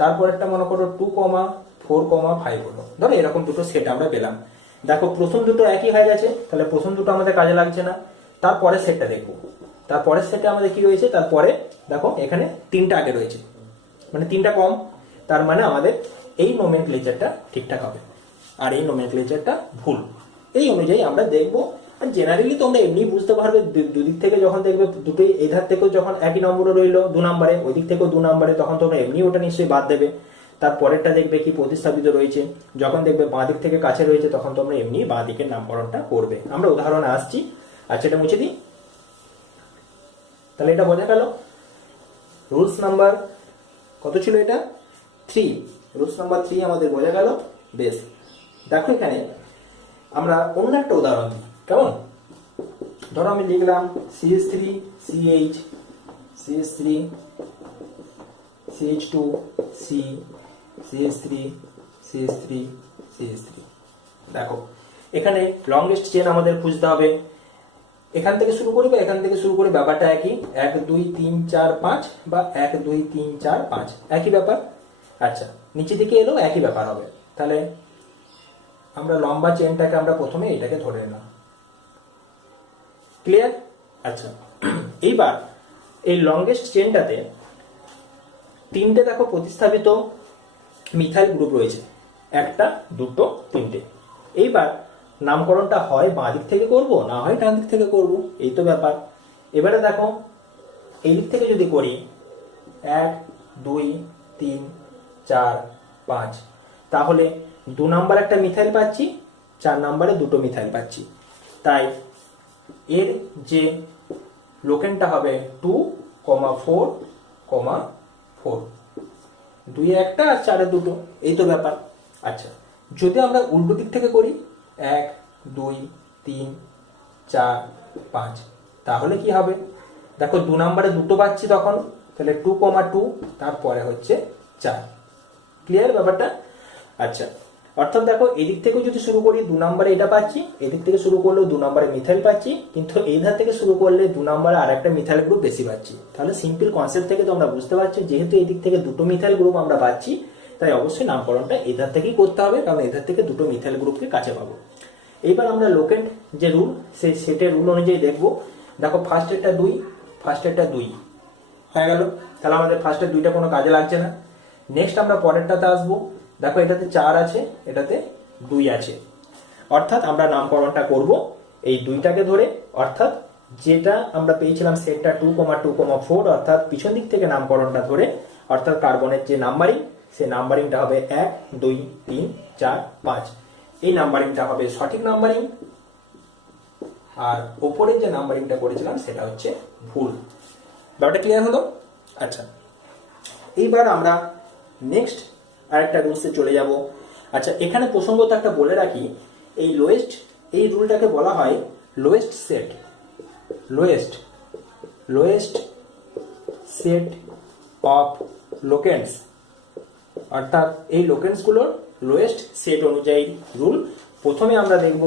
তারপর একটা মনে করো 2,4,5 হলো, ধরো এরকম দুটো সেট আমরা পেলাম। দেখো প্রথম দুটো একই হয়ে গেছে, তাহলে প্রথম দুটো আমাদের কাজে লাগছে না। তারপরের সেটটা দেখবো, তারপরের সেটে আমাদের কি রয়েছে, তারপরে দেখো এখানে 3টা আগে রয়েছে, মানে 3টা কম, তার মানে আমাদের এই নোমেনক্লেচারটা ঠিকঠাক হবে আর এই নোমেনক্লেচারটা ভুল। এই অনুযায়ী আমরা দেখবো। আর জেনারেলি তোমরা এমনি বুঝতে পারবে, দুদিক থেকে যখন দেখবে দুটোই, এই ধার থেকেও যখন একই নম্বরে রইলো 2 নম্বরে, ওই দিক থেকেও 2 নম্বরে, তখন তোমরা এমনি ওটা নিশ্চয়ই বাদ দেবে। তারপরেরটা দেখবে কি প্রতিস্থাপিত রয়েছে, যখন দেখবে বাঁ দিক থেকে কাছে রয়েছে তখন তোমরা এমনি বাঁ দিকের নামকরণটা করবে। আমরা উদাহরণে আসছি। আচ্ছা, এটা মুছে দিই। তাহলে এটা বোঝা গেল। রুলস নাম্বার কত ছিল? এটা 3। রুলস নাম্বার 3 আমাদের বোঝা গেল। বেশ, দেখো এখানে আমরা অন্য একটা উদাহরণ দিই, কেমন? ধরো আমি লিখলাম CH3 CH, CH3 CH2 C, CH3 CH3 CH3। দেখো এখানে লংগেস্ট চেন আমাদের খুঁজতে হবে। এখান থেকে শুরু করি বা এখান থেকে শুরু করি, ব্যাপারটা একই। 1 2 3 4 5 বা 1 2 3 4 5, একই ব্যাপার। আচ্ছা, নিচে দিকে এলো একই ব্যাপার হবে। তাহলে আমরা লম্বা চেনটাকে আমরা প্রথমে এটাকে ধরে নিলাম। ক্লিয়ার? আচ্ছা, এইবার এই লংগেস্ট চেনটাতে 3টে দেখো প্রতিস্থাপিত মিথাইল গ্রুপ রয়েছে, 1টা 2টো 3টে। এইবার নামকরণটা হয় বাঁ দিক থেকে করব, না হয় ডান দিক থেকে করব, এই তো ব্যাপার। এবারে দেখো এই দিক থেকে যদি করি 1 2 3 4 5, তাহলে 2 নম্বরে একটা মিথাইল পাচ্ছি, 4 নম্বরে 2টো মিথাইল পাচ্ছি। তাই এর যে লোকেনটা হবে 2 4, 4, 2 একটা আর 4 দুটো, এই তো ব্যাপার। আচ্ছা, যদি আমরা উল্টো দিক থেকে করি 1, 2, 3, 4, 5, তাহলে কি হবে? দেখো 2 নম্বরে দুটো পাচ্ছি তখন, তাহলে 2, 2, তারপরে হচ্ছে 4। ক্লিয়ার ব্যাপারটা? আচ্ছা, অর্থাৎ দেখো এদিক থেকে যদি শুরু করি 2 নম্বরে এটা পাচ্ছি, এদিক থেকে শুরু করলেও 2 নম্বরে মিথাইল পাচ্ছি, কিন্তু এই ধার থেকে শুরু করলে 2 নম্বরে আর একটা মিথাইল গ্রুপ বেশি পাচ্ছি। তাহলে সিম্পল কনসেপ্ট থেকে তোমরা বুঝতে পারছো, যেহেতু এদিক থেকে দুটো মিথাইল গ্রুপ আমরা পাচ্ছি, তাই অবশ্যই নামকরণটা এই ধার থেকেই করতে হবে, কারণ এই ধার থেকে দুটো মিথাইল গ্রুপকে কাছে পাবো। এইবার আমরা লোকেন্ট যে রুল, সেই সেটের রুল অনুযায়ী দেখবো। দেখো ফার্স্টেরটা 2, ফার্স্টেরটা 2 হয়ে গেল, তাহলে আমাদের ফার্স্টের 2টা কোনো কাজে লাগছে না। নেক্সট আমরা পরেরটাতে আসবো। দেখো এটাতে 4 আছে, এটাতে 2 আছে, অর্থাৎ আমরা নামকরণটা করব এই 2টাকে ধরে, অর্থাৎ যেটা আমরা পেয়েছিলাম সেটটা 2, 2, 4, অর্থাৎ পিছন দিক থেকে নামকরণটা ধরে, অর্থাৎ কার্বনের যে নাম্বারিং, সেই নাম্বারিংটা হবে 1, 2, 3, 4, 5। এই নাম্বারিংটা হবে সঠিক নাম্বারিং, আর ওপরে যে নাম্বারিংটা করেছিলাম সেটা হচ্ছে ভুল। ব্যাপারটা ক্লিয়ার হলো? আচ্ছা, এইবার আমরা নেক্সট আরেকটা রুলসে চলে যাব। আচ্ছা, এখানে প্রসঙ্গত একটা বলে রাখি, এই লোয়েস্ট, এই রুলটাকে বলা হয় lowest set, lowest set of locants, অর্থাৎ এই লোকেন্টসগুলোর লোয়েস্ট সেট অনুযায়ী রুল। প্রথমে আমরা দেখব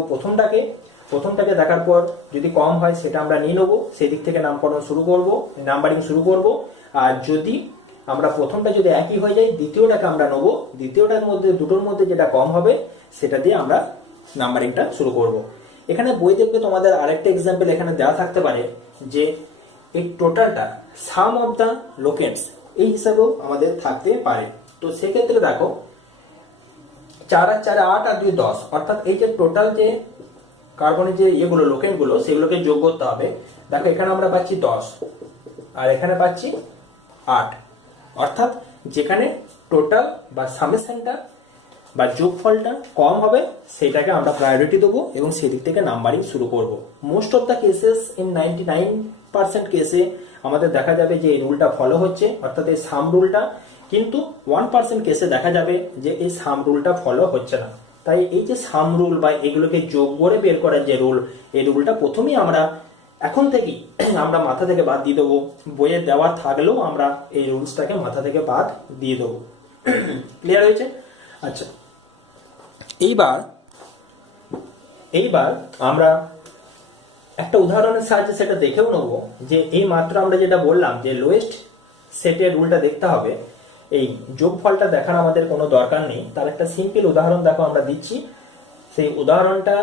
প্রথমটাকে দেখার পর যদি কম হয় সেটা আমরা নিয়ে নেবো, সেদিক থেকে নামকরণ শুরু করব, নাম্বারিং শুরু করব। আর যদি আমরা প্রথমটা যদি একই হয়ে যায়, দ্বিতীয়টাকে আমরা নেবো, দ্বিতীয়টার মধ্যে দুটোর মধ্যে যেটা কম হবে সেটা দিয়ে আমরা নাম্বারিংটা শুরু করব। এখানে বই দেখবে তোমাদের আরেকটা এক্সাম্পল এখানে দেওয়া থাকতে পারে, যে এই টোটালটা সাম অফ দ্য লোকেন্টস এই হিসাবেও আমাদের থাকতে পারে। তো সেক্ষেত্রে দেখো 4 আর 4, 8 আর 2, 10, অর্থাৎ এই যে টোটাল যে কার্বনের যে ইয়েগুলো লোকেন্টগুলো সেগুলোকে যোগ করতে হবে। দেখো এখানে আমরা পাচ্ছি 10 আর এখানে পাচ্ছি 8, অর্থাৎ যেখানে টোটাল বা সামেশনটা বা যোগফলটা কম হবে সেটাকে আমরা প্রায়োরিটি দেবো এবং সেদিক থেকে নাম্বারিং শুরু করব। Most of the cases, in 99% কেসে আমাদের দেখা যাবে যে এই রুলটা ফলো হচ্ছে, অর্থাৎ এই সাম রুলটা, কিন্তু 1% কেসে দেখা যাবে যে এই সাম রুলটা ফলো হচ্ছে না। তাই এই যে সাম রুল বা এগুলোকে যোগ করে বের করার যে রুল, এই রুলটা প্রথমেই আমরা এখন থেকেই আমরা মাথা থেকে বাদ দিয়ে দেবো। বইয়ে দেওয়া থাকলেও আমরা এই রুলসটাকে মাথা থেকে বাদ দিয়ে দেবো। ক্লিয়ার হয়েছে? আচ্ছা, এইবার আমরা একটা উদাহরণের সাহায্যে সেটা দেখেও নেব, যে এই মাত্র আমরা যেটা বললাম যে লোয়েস্ট সেটের রুলটা দেখতে হবে, এই যোগফলটা দেখার আমাদের কোনো দরকার নেই। তার একটা সিম্পল উদাহরণ দেখো আমরা দিচ্ছি। সেই উদাহরণটা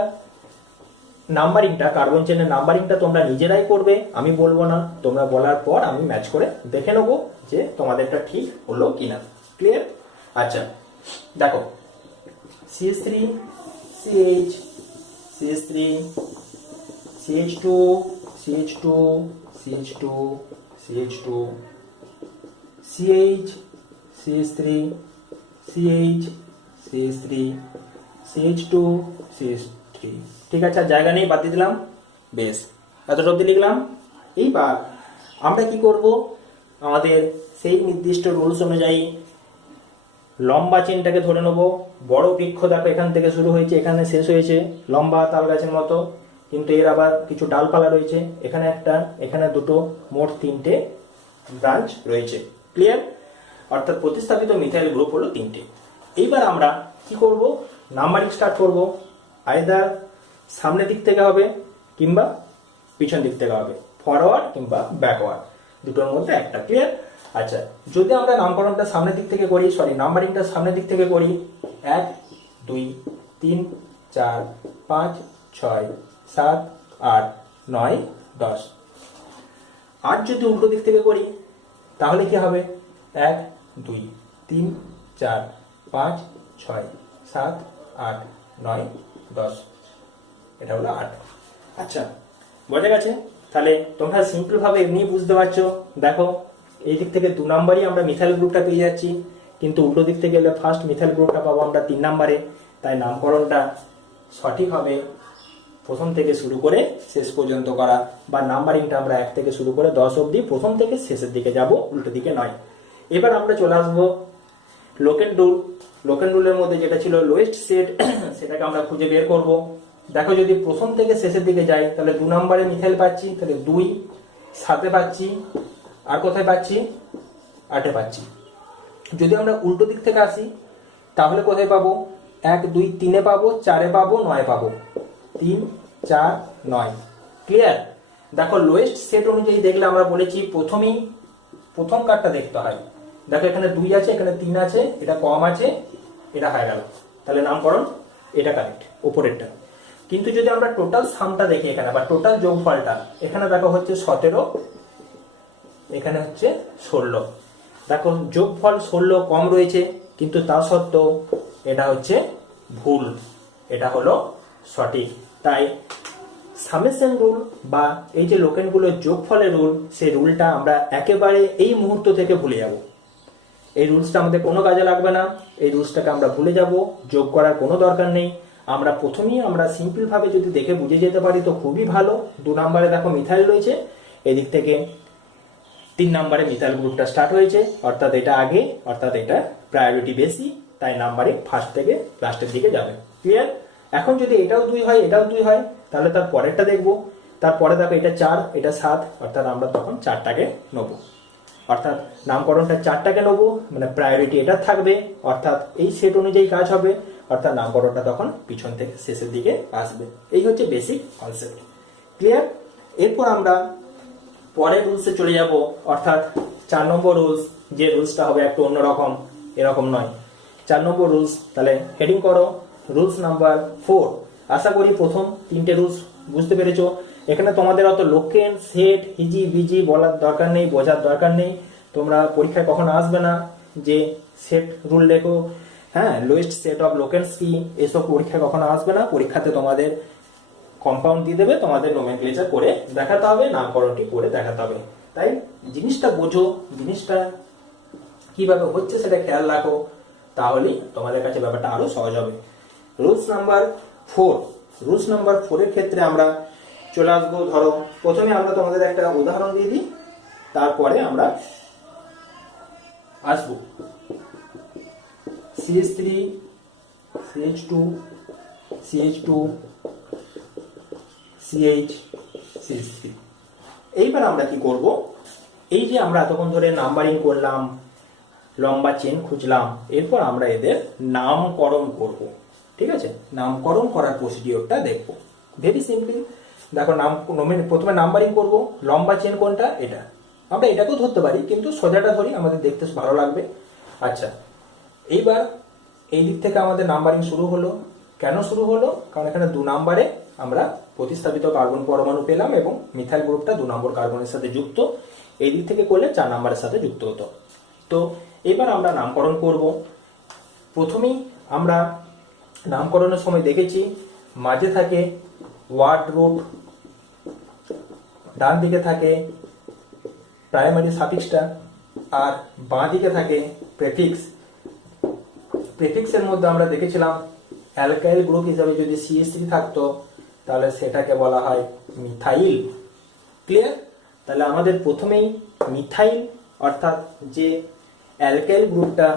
নাম্বারিংটা, কার্বন চেনের নাম্বারিংটা তোমরা নিজেরাই করবে, আমি বলবো না। তোমরা বলার পর আমি ম্যাচ করে দেখে নেবো যে তোমাদেরটা ঠিক হলো কিনা। ক্লিয়ার? আচ্ছা, দেখো CH3, CH, CH3, CH2, CH2, CH2, CH2, CH, CH3, CH, CH3, CH2, CH3। ঠিক আছে, জায়গা নেই, বাদ দিয়ে দিলাম। বেশ, এতটা অবধি লিখলাম। এইবার আমরা কি করব, আমাদের সেই নির্দিষ্ট রুলস অনুযায়ী লম্বা চেনটাকে ধরে নেব। বড় বৃক্ষ দেখো এখান থেকে শুরু হয়েছে, এখানে শেষ হয়েছে, লম্বা তাল গাছের মতো, কিন্তু এর আবার কিছু ডালপালা রয়েছে, এখানে একটা, এখানে দুটো, মোট 3টে ব্রাঞ্চ রয়েছে। ক্লিয়ার? অর্থাৎ প্রতিস্থাপিত মিথাইল গ্রুপ হলো 3টে। এইবার আমরা কি করব, নাম্বারিং স্টার্ট করব। আইদার সামনের দিক থেকে হবে কিংবা পিছন দিক থেকে হবে, ফরওয়ার্ড কিংবা ব্যাকওয়ার্ড, দুটোর মধ্যে একটা। ক্লিয়ার? আচ্ছা, যদি আমরা নামকরণটা সামনের দিক থেকে করি, নাম্বারিংটা সামনের দিক থেকে করি, 1, 2, 3, 4, 5, 6, 7, 8, 9, 10। আর যদি উল্টো দিক থেকে করি তাহলে কি হবে, 1, 2, 3, 4, 5, 6, 7, 8, 9, 10। এটা হলো 8। আচ্ছা, বোঝা গেছে? তাহলে তোমরা সিম্পল ভাবে এমনি বুঝতে পারছো। দেখো এই দিক থেকে 2 নাম্বারই আমরা মিথাইল গ্রুপটা পেয়ে যাচ্ছি, কিন্তু উল্টো দিক থেকে গেলে ফার্স্ট মিথাইল গ্রুপটা পাবো আমরা 3 নাম্বারে। তাই নামকরণটা সঠিক হবে প্রথম থেকে শুরু করে শেষ পর্যন্ত করা, বা নাম্বারিংটা আমরা 1 থেকে শুরু করে 10 অবধি প্রথম থেকে শেষের দিকে যাব, উল্টো দিকে নয়। এবার আমরা চলে আসবো লোকেন রুল। লোকেন রুলের মধ্যে যেটা ছিল লোয়েস্ট সেট, সেটাকে আমরা খুঁজে বের করব। দেখো যদি প্রথম থেকে শেষের দিকে যাই তাহলে 2 নম্বরে মিথাইল পাচ্ছি, তাহলে 2, 7 পাচ্ছি, আর কোথায় পাচ্ছি, 8 পাচ্ছি। যদি আমরা উল্টো দিক থেকে আসি তাহলে কোথায় পাবো, 1, 2, 3 পাবো, 4 পাবো, 9 পাবো, 3, 4, 9। ক্লিয়ার? দেখো লোয়েস্ট সেট অনুযায়ী দেখলে আমরা বলেছি প্রথমেই প্রথম কার্ডটা দেখতে হয়। দেখো এখানে 2 আছে, এখানে 3 আছে, এটা কম আছে, এটা হয়ে গেল, তাহলে নামকরণ এটা কারেক্ট উপরেরটা। কিন্তু যদি আমরা টোটাল সামটা দেখি এখানে, বা টোটাল যোগফলটা, এখানে দেখো হচ্ছে 17, এখানে হচ্ছে 16। দেখো যোগফল 16 কম রয়েছে, কিন্তু তা সত্ত্বেও এটা হচ্ছে ভুল, এটা হলো সঠিক। তাই সামেশন রুল বা এই যে লোকেনগুলোর যোগফলের রুল, সেই রুলটা আমরা একেবারে এই মুহূর্ত থেকে ভুলে যাব। এই রুলসটা আমাদের কোনো কাজে লাগবে না, এই রুলসটাকে আমরা ভুলে যাব, যোগ করার কোনো দরকার নেই। আমরা প্রথমেই আমরা সিম্পল ভাবে যদি দেখে বুঝে যেতে পারি তো খুবই ভালো। 2 নম্বরে দেখো মিথাইল রয়েছে, এদিক থেকে 3 নম্বরে মিথাইল গ্রুপটা স্টার্ট হয়েছে, অর্থাৎ এটা আগে, অর্থাৎ এটা প্রায়োরিটি বেশি, তাই নাম্বারিং ফার্স্ট থেকে লাস্টের দিকে যাবে। ক্লিয়ার? এখন যদি এটাও 2 হয়, এটাও 2 হয়, তাহলে তার পরেরটা দেখবো। তারপরে দেখো এটা 4, এটা 7, অর্থাৎ আমরা তখন 4টাকে নেবো, অর্থাৎ নামকরণটা 4টাকে নেবো, মানে প্রায়োরিটি এটা থাকবে, অর্থাৎ এই সেট অনুযায়ী কাজ হবে, অর্থাৎ নামকরণটা তখন পিছন থেকে শেষের দিকে আসবে। এই হচ্ছে বেসিক কনসেপ্ট। ক্লিয়ার? এরপর আমরা পরের রুলসে চলে যাব, অর্থাৎ 4 নম্বর রুলস। যে রুলসটা হবে একটু অন্যরকম, এরকম নয়। 4 নম্বর রুলস, তাহলে হেডিং করো রুলস নাম্বার 4। আশা করি প্রথম 3টে রুলস বুঝতে পেরেছো। এখানে তোমাদের অত লোকেন সেট হিজি বিজি বলার দরকার নেই, বোঝার দরকার নেই। তোমরা পরীক্ষায় কখনো আসবে না যে সেট রুল লেখো, হ্যাঁ, লোয়েস্ট সেট অফ লোকেন্স কি, এসব পরীক্ষায় কখনো আসবে না। পরীক্ষাতে তোমাদের কম্পাউন্ড দিয়ে দেবে, তোমাদের নোমেনক্লেচার করে দেখাতে হবে, নামকরণটি করে দেখাতে হবে। তাই জিনিসটা বোঝো, জিনিসটা কিভাবে হচ্ছে সেটা খেয়াল রাখো, তাহলেই তোমাদের কাছে ব্যাপারটা আরো সহজ হবে। Rules number 4। রুলস নাম্বার 4 এর ক্ষেত্রে আমরা চলে আসবো। ধরো প্রথমে আমরা তোমাদের একটা উদাহরণ দিয়ে দিই, তারপরে আমরা আসবো। CH3, CH2, CH2, CH, CH3। এইবার আমরা কি করব, এই যে আমরা এতক্ষণ ধরে নাম্বারিং করলাম, লম্বা চেন খুঁজলাম, এরপর আমরা এদের নামকরণ করব। ঠিক আছে? নামকরণ করার প্রসিডিওরটা দেখব। Very simple. দেখো প্রথমে নাম্বারিং করব, লম্বা চেন কোনটা, এটা। আমরা এটাকেও ধরতে পারি, কিন্তু সোজাটা ধরি, আমাদের দেখতে ভালো লাগবে। আচ্ছা, এইবার এই দিক থেকে আমাদের নাম্বারিং শুরু হলো। কেন শুরু হলো? কারণ এখানে 2 নম্বরে আমরা প্রতিস্থাপিত কার্বন পরমাণু পেলাম এবং মিথাইল গ্রুপটা 2 নম্বর কার্বনের সাথে যুক্ত। এই দিক থেকে করলে 4 নম্বরের সাথে যুক্ত হতো। তো এবার আমরা নামকরণ করব। প্রথমেই আমরা নামকরণের সময় দেখেছি মাঝে থাকে ওয়ার্ড রুট, ডান দিকে থাকে প্রাইমারি সাফিক্সটা, আর বাঁ দিকে থাকে প্রেফিক্স। প্রেফিক্সের মধ্যে আমরা দেখেছিলাম অ্যালকাইল গ্রুপ হিসাবে যদি CH3 থাকতো তাহলে সেটাকে বলা হয় মিথাইল। ক্লিয়ার? তাহলে আমাদের প্রথমেই মিথাইল, অর্থাৎ যে অ্যালকাইল গ্রুপটা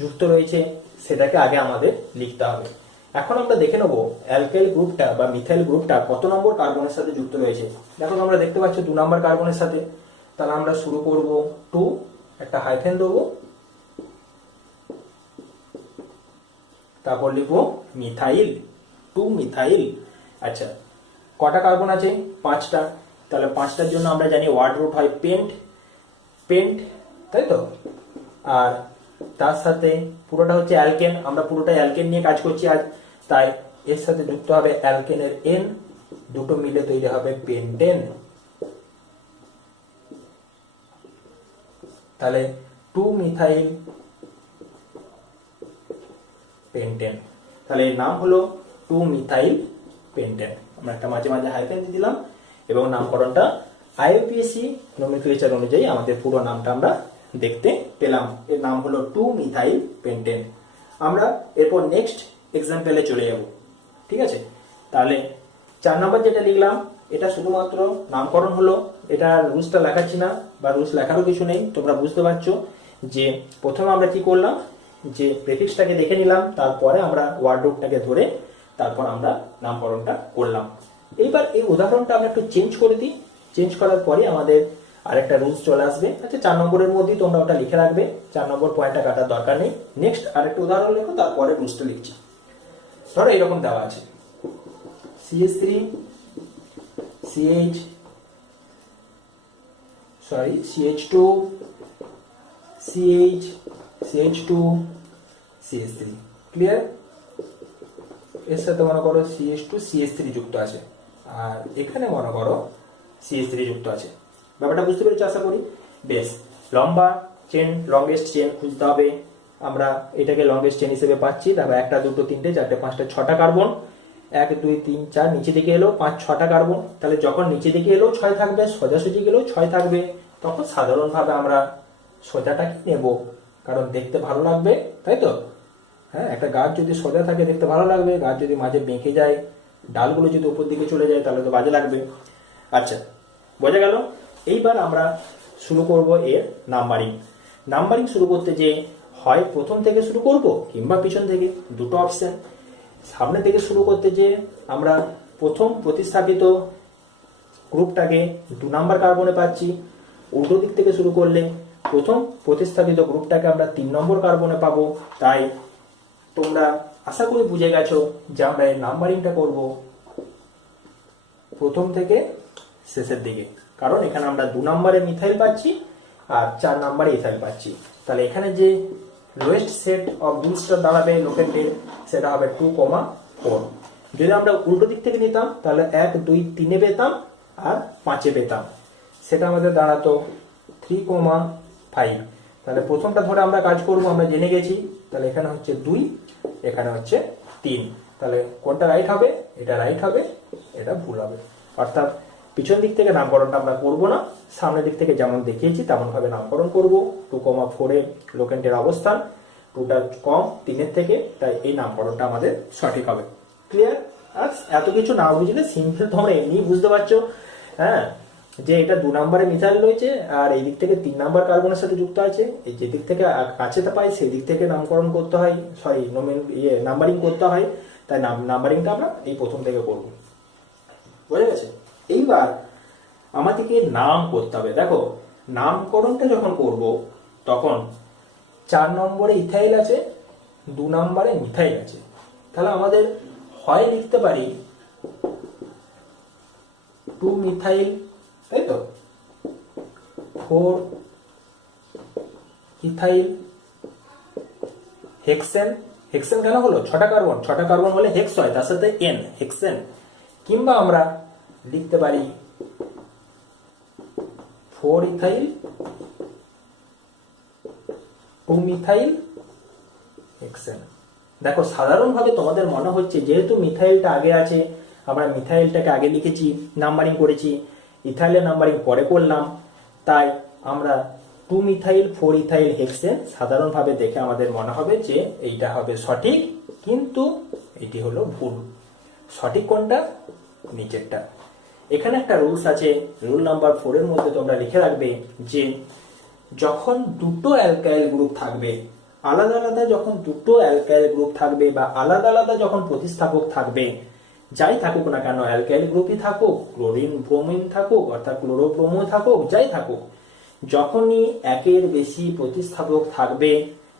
যুক্ত রয়েছে সেটাকে আগে আমাদের লিখতে হবে। এখন আমরা দেখে নেব অ্যালকাইল গ্রুপটা বা মিথাইল গ্রুপটা কত নম্বর কার্বনের সাথে যুক্ত রয়েছে। দেখো তোমরা দেখতে পাচ্ছ 2 নম্বর কার্বনের সাথে। তাহলে আমরা শুরু করব 2, একটা হাইফেন দেবো, তারপর লিখবো মিথাইল, 2 মিথাইল। আচ্ছা, কটা কার্বন আছে? 5টা। তাহলে 5টার জন্য আমরা জানি ওয়ার্ড রুট হয় পেন্ট, পেন্ট, তাই তো। আর তার সাথে পুরোটা হচ্ছে অ্যালকেন, আমরা পুরোটা অ্যালকেন নিয়ে কাজ করছি আজ, তাই এর সাথে যুক্ত হবে অ্যালকেনের N, দুটো মিলে তৈরি হবে পেন্টেন। তাহলে 2 মিথাইল পেন্টেন। তাহলে এর নাম হলো 2 মিথাইল পেন্টেন। আমরা একটা মাঝে মাঝে হাইফেন দিয়ে দিলাম এবং নামকরণটা IUPAC নোমেনক্লেচার অনুযায়ী আমাদের পুরো নামটা আমরা দেখতে পেলাম। এর নাম হলো 2 মিথাইল পেন্টেন। আমরা এরপর নেক্সট এক্সাম্পলে চলে যাব। ঠিক আছে? তাহলে 4 নম্বর যেটা লিখলাম এটা শুধুমাত্র নামকরণ হলো, এটা রুলসটা লেখাচ্ছি না বা রুলস লেখারও কিছু নেই। তোমরা বুঝতে পারছো যে প্রথমে আমরা কি করলাম, যে প্রেফিক্সটাকে দেখে নিলাম, তারপরে আমরা ওয়ার্ড রুটটাকে ধরে তারপর আমরা নামকরণটা করলাম। এইবার এই উদাহরণটা আমরা একটু চেঞ্জ করে দিই। চেঞ্জ করার পরে আমাদের আরেকটা রুলস চলে আসবে। আচ্ছা, 4 নম্বরের মধ্যেই তোমরা ওটা লিখে রাখবে, 4 নম্বর পয়েন্টটা কাটার দরকার নেই। নেক্সট আরেকটা উদাহরণ লেখো, তারপরে রুলসটা লিখছি। ধরো এরকম দেওয়া আছে CH3 CH2 CH CH2 CH3। Clear? এর সাথে মনে করো CH2 CH3 যুক্ত আছে, আর এখানে মনে করো CH3 যুক্ত আছে। ব্যাপারটা বুঝতে পেরেছো আশা করি। বেশ, লম্বা চেন, লংগেস্ট চেন খুঁজতে হবে। আমরা এটাকে লংগেস্ট চেন হিসেবে পাচ্ছি। তারপর 1 2 3 4 5 6টা কার্বন, 1 2 3 4 নিচে দিকে এলো 5 6টা কার্বন। তাহলে যখন নিচে দিকে এলো 6 থাকবে, সোজাসুজি গেলেও 6 থাকবে। তখন সাধারণভাবে আমরা সোজাটাকে নেব, কারণ দেখতে ভালো লাগবে, তাই তো? হ্যাঁ, একটা গাছ যদি সোজা থাকে দেখতে ভালো লাগবে, গাছ যদি মাঝে বেঁকে যায়, ডালগুলো যদি উপর দিকে চলে যায় তাহলে তো বাজে লাগবে। আচ্ছা, বোঝা গেল? এইবার আমরা শুরু করব এর নাম্বারিং। নাম্বারিং শুরু করতে যে হয় প্রথম থেকে শুরু করব কিংবা পিছন থেকে, দুটো অপশন। সামনে থেকে শুরু করতে যে আমরা প্রথম প্রতিস্থাপিত গ্রুপটাকে 2 নাম্বার কার্বনে পাচ্ছি, উল্টো দিক থেকে শুরু করলে প্রথম প্রতিস্থাপিত গ্রুপটাকে আমরা 3 নম্বর কার্বনে পাবো। তাই তোমরা আশা করি বুঝে গেছো যে আমরা এই নাম্বারিংটা করব প্রথম থেকে শেষের দিকে, কারণ এখানে আমরা 2 নম্বরে মিথাইল পাচ্ছি আর 4 নম্বরে ইথাইল পাচ্ছি। তাহলে এখানে যে লোয়েস্ট সেট অফ রুলসটা দাঁড়াবে লোকেন্টের, সেটা হবে 2, 4। যদি আমরা উল্টো দিক থেকে নিতাম তাহলে 1 2 3 পেতাম আর 5 পেতাম, সেটা আমাদের দাঁড়াতো 3, 5। তাহলে প্রথমটা ধরে আমরা কাজ করব, আমরা জেনে গেছি। তাহলে এখানে হচ্ছে 2, এখানে হচ্ছে 3। তাহলে কোনটা রাইট হবে? এটা রাইট হবে, এটা ভুল হবে। অর্থাৎ পিছন দিক থেকে নামকরণটা আমরা করব না, সামনের দিক থেকে যেমন দেখিয়েছি তেমন ভাবে নামকরণ করব। 2, 4 এ লোকেন্টের অবস্থান, 2টা কম 3-এর থেকে, তাই এই নামকরণটা আমাদের সঠিক হবে। ক্লিয়ার? আর এত কিছু না বুঝলে সিম্পল তোমরা এমনি বুঝতে পারছো, হ্যাঁ, যে এটা 2 নম্বরে মিথাইল রয়েছে আর এই দিক থেকে 3 নাম্বার কার্বনের সাথে যুক্ত আছে। এই যে দিক থেকে কাছে পাই সেই দিক থেকে নামকরণ করতে হয়, সরি নাম্বারিং করতে হয়। তাই নাম্বারিংটা আমরা এই প্রথম থেকে করব। বুঝে গেছে? এইবার আমাদেরকে নাম করতে হবে। দেখো, নামকরণটা যখন করব তখন 4 নম্বরে ইথাইল আছে, 2 নম্বরে মিথাইল আছে। তাহলে আমাদের হয় লিখতে পারি 2 মিথাইল, তাই তো, 4 ইথাইল হেক্সেন। হেক্সেন কেন হলো? 6টা কার্বন, 6টা কার্বন হলে হেক্স হয়, তার সাথে এন, হেক্সেন। কিংবা আমরা লিখতে পারি 4 ইথাইল 2 মিথাইল হেক্সেন। দেখো, সাধারণভাবে তোমাদের মনে হচ্ছে যেহেতু মিথাইলটা আগে আছে, আমরা মিথাইলটাকে আগে লিখেছি, নাম্বারিং করেছি, ইথাইলের নাম্বারিং পরে করলাম, তাই আমরা 2 মিথাইল 4 ইথাইল হেক্সেন সাধারণভাবে দেখে আমাদের মনে হবে যে এইটা হবে সঠিক, কিন্তু এটি হলো ভুল। সঠিক কোনটা? নিচেরটা। এখানে একটা রুলস আছে, রুল নাম্বার 4 এর মধ্যে তোমরা লিখে রাখবে যে যখন দুটো অ্যালকাইল গ্রুপ থাকবে, আলাদা আলাদা যখন দুটো অ্যালকাইল গ্রুপ থাকবে বা আলাদা আলাদা যখন প্রতিস্থাপক থাকবে, যাই থাকুক না কেন, অ্যালকাইল গ্রুপই থাকুক, ক্লোরিন ব্রোমিন থাকুক অর্থাৎ ক্লোরোব্রোমো থাকুক, যাই থাকুক, যখনই একের বেশি প্রতিস্থাপক থাকবে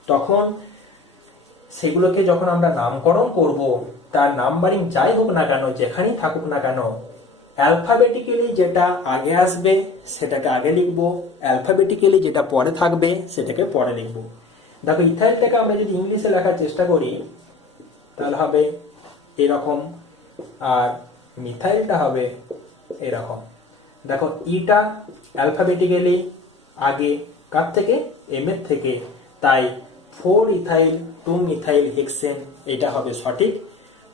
তখন সেগুলোকে যখন আমরা নামকরণ করব, তার নাম্বারিং যাই হোক না কেন, যেখানেই থাকুক না কেন, অ্যালফাবেটিক্যালি যেটা আগে আসবে সেটাকে আগে লিখব, অ্যালফাবেটিক্যালি যেটা পরে থাকবে সেটাকে পরে লিখব। দেখো, ইথাইলটাকে আমরা যদি ইংলিশে লেখার চেষ্টা করি তাহলে হবে এরকম, আর মিথাইলটা হবে এরকম। দেখো, ইটা অ্যালফাবেটিক্যালি আগে কার থেকে? এম এর থেকে, তাই 4 ইথাইল 2 মিথাইল হেক্সেন এটা হবে সঠিক।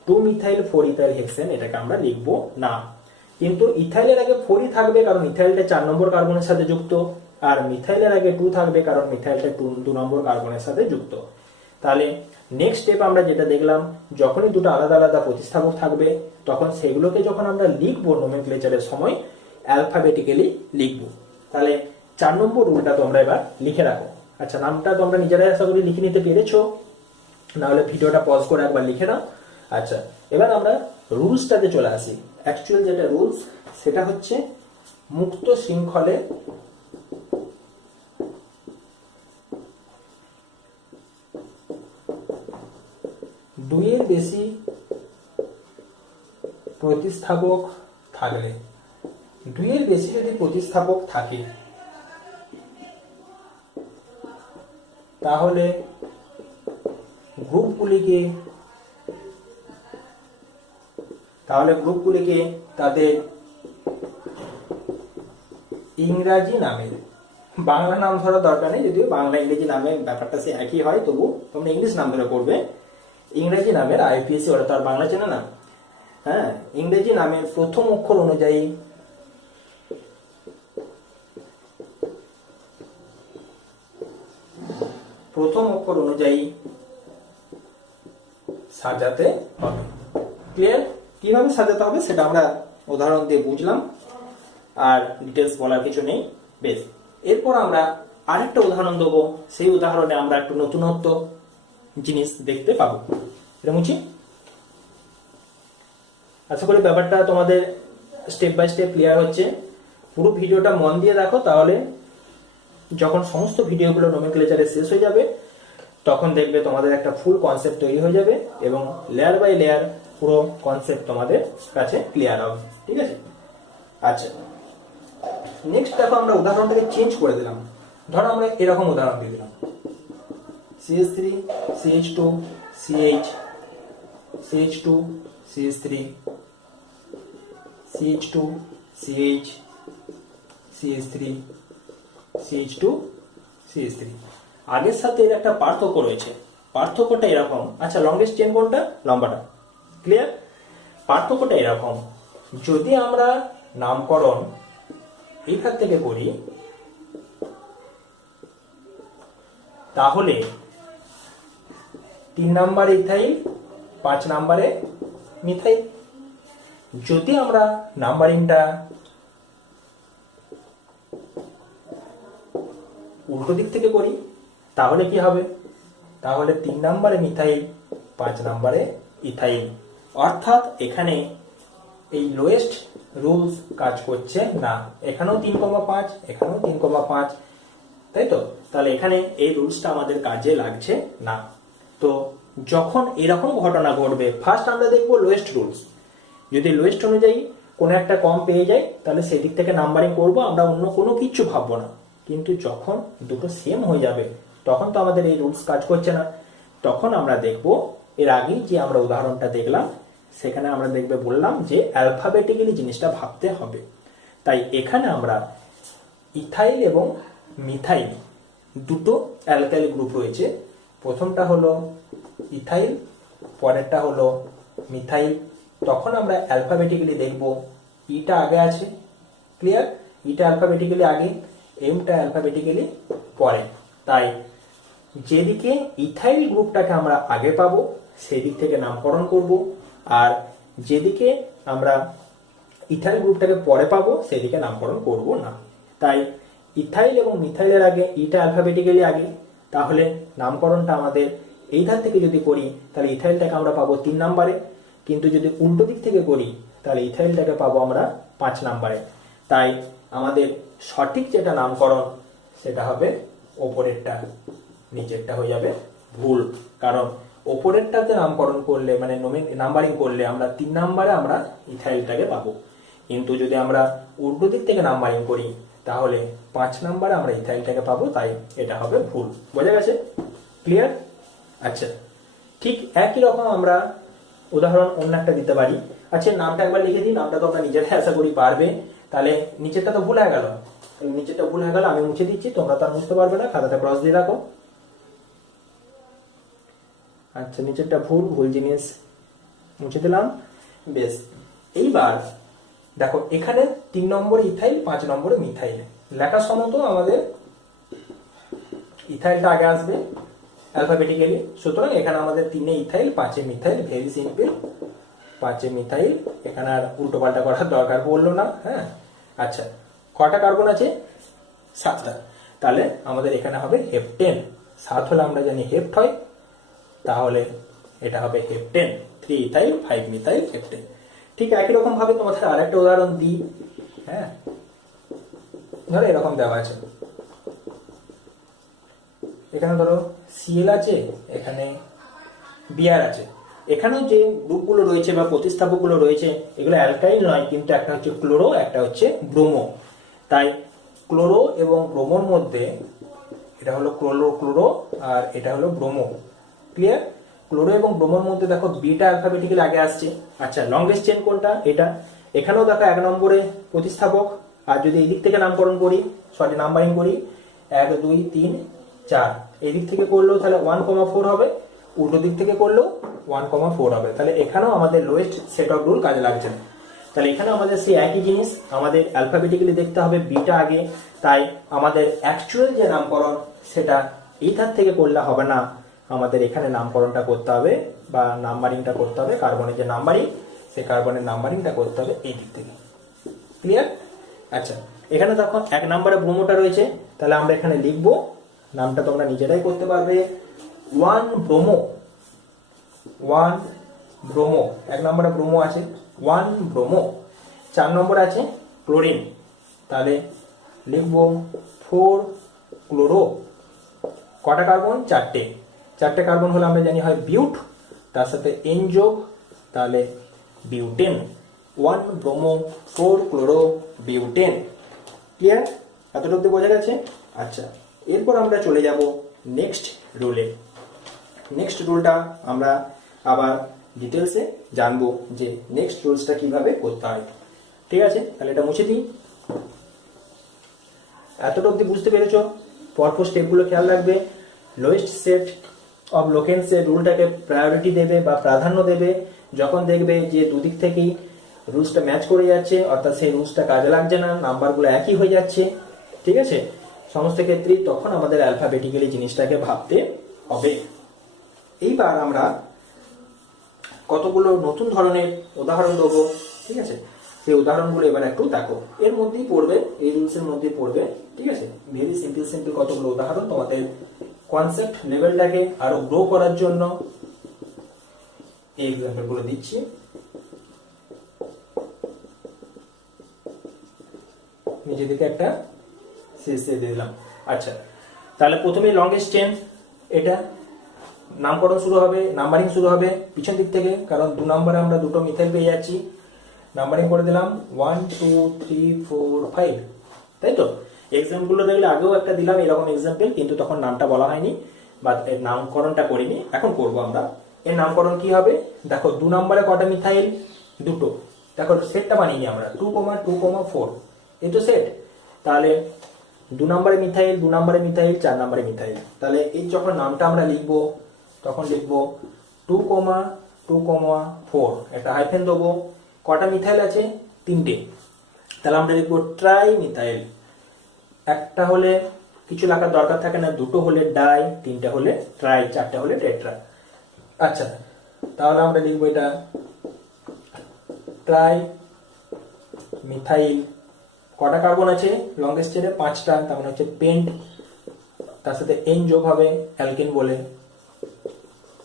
2 মিথাইল 4 ইথাইল হেক্সেন এটাকে আমরা লিখব না, কিন্তু ইথাইলের আগে 4ই থাকবে কারণ ইথাইলটা 4 নম্বর কার্বনের সাথে যুক্ত, আর মিথাইলের আগে 2 থাকবে কারণ মিথাইলটা 2 নম্বর কার্বনের সাথে যুক্ত। তাহলে নেক্সট স্টেপ আমরা যেটা দেখলাম, যখনই দুটো আলাদা আলাদা প্রতিস্থাপক থাকবে তখন সেগুলোকে যখন আমরা লিখবো নোমেনক্লেচারের সময় অ্যালফাবেটিক্যালি লিখবো। তাহলে 4 নম্বর রুলটা তোমরা এবার লিখে রাখো। আচ্ছা, নামটা তোমরা নিজেরাই আশা করি লিখে নিতে পেরেছো, নাহলে ভিডিওটা পজ করে একবার লিখে নাও। আচ্ছা, এবার আমরা রুলসটাতে চলে আসি। অ্যাকচুয়াল যেটা রুলস সেটা হচ্ছে মুক্ত শৃঙ্খলে দুইয়ের বেশি প্রতিস্থাপক থাকলে, দুইয়ের বেশি যদি প্রতিস্থাপক থাকে তাহলে গ্রুপগুলিকে তাদের ইংরাজি নামের, বাংলা নাম ধরার দরকার নেই, যদিও বাংলা ইংরেজি নামের ব্যাপারটা সে একই হয়, তবু তোমরা ইংলিশ নাম ধরে করবে। ইংরেজি নামের আইপিএসসি, ওরা তো আর বাংলা চেনে না, হ্যাঁ, ইংরেজি নামের প্রথম অক্ষর অনুযায়ী সাজাতে হবে। ক্লিয়ার? কিভাবে সাজাতে হবে সেটা আমরা উদাহরণ দিয়ে বুঝলাম, আর ডিটেলস বলার কিছু নেই। বেশ, এরপর আমরা আরেকটা উদাহরণ দেবো, সেই উদাহরণে আমরা একটু নতুনত্ব জিনিস দেখতে পাবো। মুচি, আশা করি ব্যাপারটা তোমাদের স্টেপ বাই স্টেপ ক্লিয়ার হচ্ছে। পুরো ভিডিওটা মন দিয়ে দেখো, তাহলে যখন সমস্ত ভিডিওগুলো নোমেনক্লেচারে শেষ হয়ে যাবে তখন দেখবে তোমাদের একটা ফুল কনসেপ্ট তৈরি হয়ে যাবে এবং লেয়ার বাই লেয়ার পুরো কনসেপ্ট তোমাদের কাছে ক্লিয়ার হবে। ঠিক আছে? আচ্ছা, নেক্সট দেখো আমরা উদাহরণটাকে চেঞ্জ করে দিলাম। ধরো আমরা এরকম উদাহরণ দিয়ে দিলাম, CH3 CH2 CH, CH2 CH3 CH2 CH, CH3 CH2 CH3। আগের সাথে এর একটা পার্থক্য রয়েছে, পার্থক্যটা এরকম। আচ্ছা, লংগেস্ট চেন কোনটা? লম্বাটা। ক্লিয়ার? পার্থক্যটা এরকম, যদি আমরা নামকরণ এইখান থেকে করি তাহলে 3 নম্বরে ইথাইল, 5 নম্বরে মিথাইল। যদি আমরা নাম্বারিংটা উল্টো দিক থেকে করি তাহলে কি হবে? তাহলে 3 নম্বরে মিথাইল, 5 নম্বরে ইথাইল। অর্থাৎ এখানে এই লোয়েস্ট রুলস কাজ করছে না। এখানেও 3,5, এখানেও 3,5, তাই তো? তাহলে এখানে এই রুলসটা আমাদের কাজে লাগছে না। তো যখন এরকম ঘটনা ঘটবে, ফার্স্ট আমরা দেখবো লোয়েস্ট রুলস। যদি লোয়েস্ট অনুযায়ী কোনো একটা কম পেয়ে যাই তাহলে সেদিক থেকে নাম্বারিং করব, আমরা অন্য কোনো কিছু ভাববো না। কিন্তু যখন দুটো সেম হয়ে যাবে তখন তো আমাদের এই রুলস কাজ করছে না। তখন আমরা দেখব, এর আগেই যে আমরা উদাহরণটা দেখলাম সেখানে আমরা দেখবে বললাম যে অ্যালফাবেটিক্যালি জিনিসটা ভাবতে হবে। তাই এখানে আমরা ইথাইল এবং মিথাইল দুটো অ্যালকাইল গ্রুপ রয়েছে। প্রথমটা হলো ইথাইল, পরেরটা হলো মিথাইল। তখন আমরা অ্যালফাবেটিক্যালি দেখব, ইটা আগে আছে। ক্লিয়ার? ইটা অ্যালফাবেটিক্যালি আগে, এমটা অ্যালফাবেটিক্যালি পরে। তাই যেদিকে ইথাইল গ্রুপটাকে আমরা আগে পাবো সেই দিক থেকে নামকরণ করব, আর যেদিকে আমরা ইথাইল গ্রুপটাকে পরে পাবো সেদিকে নামকরণ করব না। তাই ইথাইল এবং মিথাইলের আগে ইটা অ্যালফাবেটিক্যালি আগে, তাহলে নামকরণটা আমাদের এই ধার থেকে যদি করি তাহলে ইথাইলটাকে আমরা পাবো 3 নম্বরে, কিন্তু যদি উল্টো দিক থেকে করি তাহলে ইথাইলটাকে পাবো আমরা 5 নম্বরে। তাই আমাদের সঠিক যেটা নামকরণ সেটা হবে ওপরেরটা, নিচেরটা হয়ে যাবে ভুল। কারণ ওপরেরটাতে নামকরণ করলে মানে নাম্বারিং করলে আমরা 3 নম্বরে আমরা ইথাইলটাকে পাবো, কিন্তু যদি আমরা উল্টো দিক থেকে নাম্বারিং করি তাহলে 5 নম্বরে আমরা ইথাইলটাকে পাবো। তাই এটা হবে ভুল। বোঝা গেছে? ক্লিয়ার? আচ্ছা, ঠিক একই রকম আমরা উদাহরণ অন্য একটা দিতে পারি। আচ্ছা, নামটা একবার লিখে দিই, নামটা তো আমরা নিজেরাই আশা করি পারবে। তাহলে নিচেরটা তো ভুল হয়ে গেল, নিচেরটা ভুল হয়ে গেল, আমি মুছে দিচ্ছি, তোমরা তো আর মুছতে পারবে না, খাতাটা ব্রাশ দিয়ে রাখো। আচ্ছা, নিচেরটা ভুল, ভুল জিনিস মুছে দিলাম। বেশ, এইবার দেখো এখানে 3 নম্বরে ইথাইল, 5 নম্বরে মিথাইল। লেখার সময় তো আমাদের ইথাইলটা আগে আসবে, অ্যালফাবেটিক্যালি। সুতরাং এখানে আমাদের 3 ethyl 5 methyl, very simple, 5 methyl, এখানে আর উল্টো পাল্টা করার দরকার পড়লো না। হ্যাঁ, আচ্ছা, কটা কার্বন আছে? 7টা। তাহলে আমাদের এখানে হবে হেপটেন। 7 হলে আমরা জানি হেপ্ট হয়, তাহলে এটা হবে হেপটেন, 3 ইথাইল 5 মিথাইল হেপটেন। ঠিক একই রকম ভাবে তোমাদের আরেকটা উদাহরণ দিই। হ্যাঁ, ধরো এরকম দেওয়া আছে, এখানে ধরো সিএল আছে, এখানে বিআর আছে। এখানেও যে গ্রুপগুলো রয়েছে বা প্রতিস্থাপকগুলো রয়েছে এগুলো অ্যালকাইল নয়, কিন্তু একটা হচ্ছে ক্লোরো, একটা হচ্ছে ব্রোমো। তাই ক্লোরো এবং ব্রোমোর মধ্যে এটা হলো ক্লোরো আর এটা হলো ব্রোমো। ক্লিয়ার? ক্লোরো এবং ব্রোমোর মধ্যে দেখো বিটা অ্যালফাবেটিক্যালি আগে আসছে। আচ্ছা, লংগেস্ট চেন কোনটা? এটা। এখানেও দেখো 1 নম্বরে প্রতিস্থাপক, আর যদি এই দিক থেকে নামকরণ করি, সরি নাম্বারিং করি, 1 2 3 4, এই দিক থেকে করলেও তাহলে 1,4 হবে, উল্টো দিক থেকে করলেও 1,4 হবে। তাহলে এখানেও আমাদের লোয়েস্ট সেট অফ রুল কাজে লাগছে না। তাহলে এখানে আমাদের সেই একই জিনিস, আমাদের অ্যালফাবেটিক্যালি দেখতে হবে বিটা আগে। তাই আমাদের অ্যাকচুয়াল যে নামকরণ সেটা এইটার থেকে করলে হবে না, আমাদের এখানে নামকরণটা করতে হবে বা নাম্বারিংটা করতে হবে, কার্বনের যে নাম্বারিং, সেই কার্বনের নাম্বারিংটা করতে হবে এই দিক থেকে। ক্লিয়ার? আচ্ছা, এখানে দেখো 1 নম্বরে ব্রোমোটা রয়েছে, তাহলে আমরা এখানে লিখবো, নামটা তোমরা নিজেরাই করতে পারবে, 1 ব্রোমো। 1 ব্রোমো, 1 নম্বরে ব্রোমো আছে, 1 ব্রোমো। 4 নম্বর আছে ক্লোরিন, তাহলে লিখবো 4 ক্লোরো। কটা কার্বন? 4টে। 4টে কার্বন হলে আমরা জানি হয় বিউট, তার সাথে এন যোগ, তাহলে butane. 1 bromo 4 chloro butane. Clear? এতটুকু বোঝা গেছে? আচ্ছা, এরপর আমরা চলে যাব নেক্সট রুলে। নেক্সট রুলটা আমরা আবার ডিটেলসে জানবো যে নেক্সট রুলসটা কিভাবে করতে হয়। ঠিক আছে, তাহলে এটা মুছে দিই। এতটুকু বুঝতে পেরেছো? পরপর স্টেপগুলো খেয়াল রাখবে। লোয়েস্ট সেট অফ লোকেন্সের রুলটাকে প্রায়োরিটি দেবে বা প্রাধান্য দেবে যখন দেখবে যে দুদিক থেকেই রুলসটা ম্যাচ করে যাচ্ছে, অর্থাৎ সেই রুলসটা কাজে লাগছে না, নাম্বারগুলো একই হয়ে যাচ্ছে। ঠিক আছে, সমস্ত ক্ষেত্রেই তখন আমাদের অ্যালফাবেটিক্যালি জিনিসটাকে ভাবতে হবে। এইবার আমরা কতগুলো নতুন ধরনের উদাহরণ দেবো। ঠিক আছে, সেই উদাহরণগুলো এবার একটু দেখো, এর মধ্যেই পড়বে, এই রুলসের মধ্যেই পড়বে। ঠিক আছে, ভেরি সিম্পল কতগুলো উদাহরণ তোমাদের কনসেপ্ট লেভেলটাকে আরো গ্রো করার জন্য এই এক্সাম্পলগুলো দিচ্ছি। নিজে থেকে একটা শেষে দিয়ে দিলাম। আচ্ছা, তাহলে প্রথমে লংগেস্ট চেন, এটা নামকরণ শুরু হবে, নাম্বারিং শুরু হবে পিছন দিক থেকে, কারণ 2 নম্বরে আমরা দুটো মিথাইল পেয়ে যাচ্ছি। নাম্বারিং করে দিলাম 1 2 3 4 5, তাই তো? এক্সাম্পলগুলো দেখলে আগেও একটা দিলাম এরকম এক্সাম্পল, কিন্তু তখন নামটা বলা হয়নি বা এর নামকরণটা করিনি, এখন করব আমরা। এর নামকরণ কি হবে? দেখো 2 নম্বরে কটা মিথাইল? দুটো। দেখো সেটটা বানিয়ে আমরা 2,2,4, এই তো সেট। তাহলে 2 নম্বরে মিথাইল, 2 নম্বরে মিথাইল, 4 নম্বরে মিথাইল। তাহলে এই যখন নামটা আমরা লিখবো তখন লিখবো 2,2,4, একটা হাইফেন দেবো। কটা মিথাইল আছে? 3টে। তাহলে আমরা লিখবো ট্রাই মিথাইল। একটা হলে কিছু লেখার দরকার থাকে না, দুটো হলে ডাই, 3টে হলে ট্রাই, 4টে হলে টেট্রা। আচ্ছা, তাহলে আমরা লিখবো এটা ট্রাই মিথাইল। কটা কার্বন আছে লংগেস্ট চেনে? 5টা, তার মানে হচ্ছে পেন্ট, তার সাথে এন যোগ হবে অ্যালকেন বলে।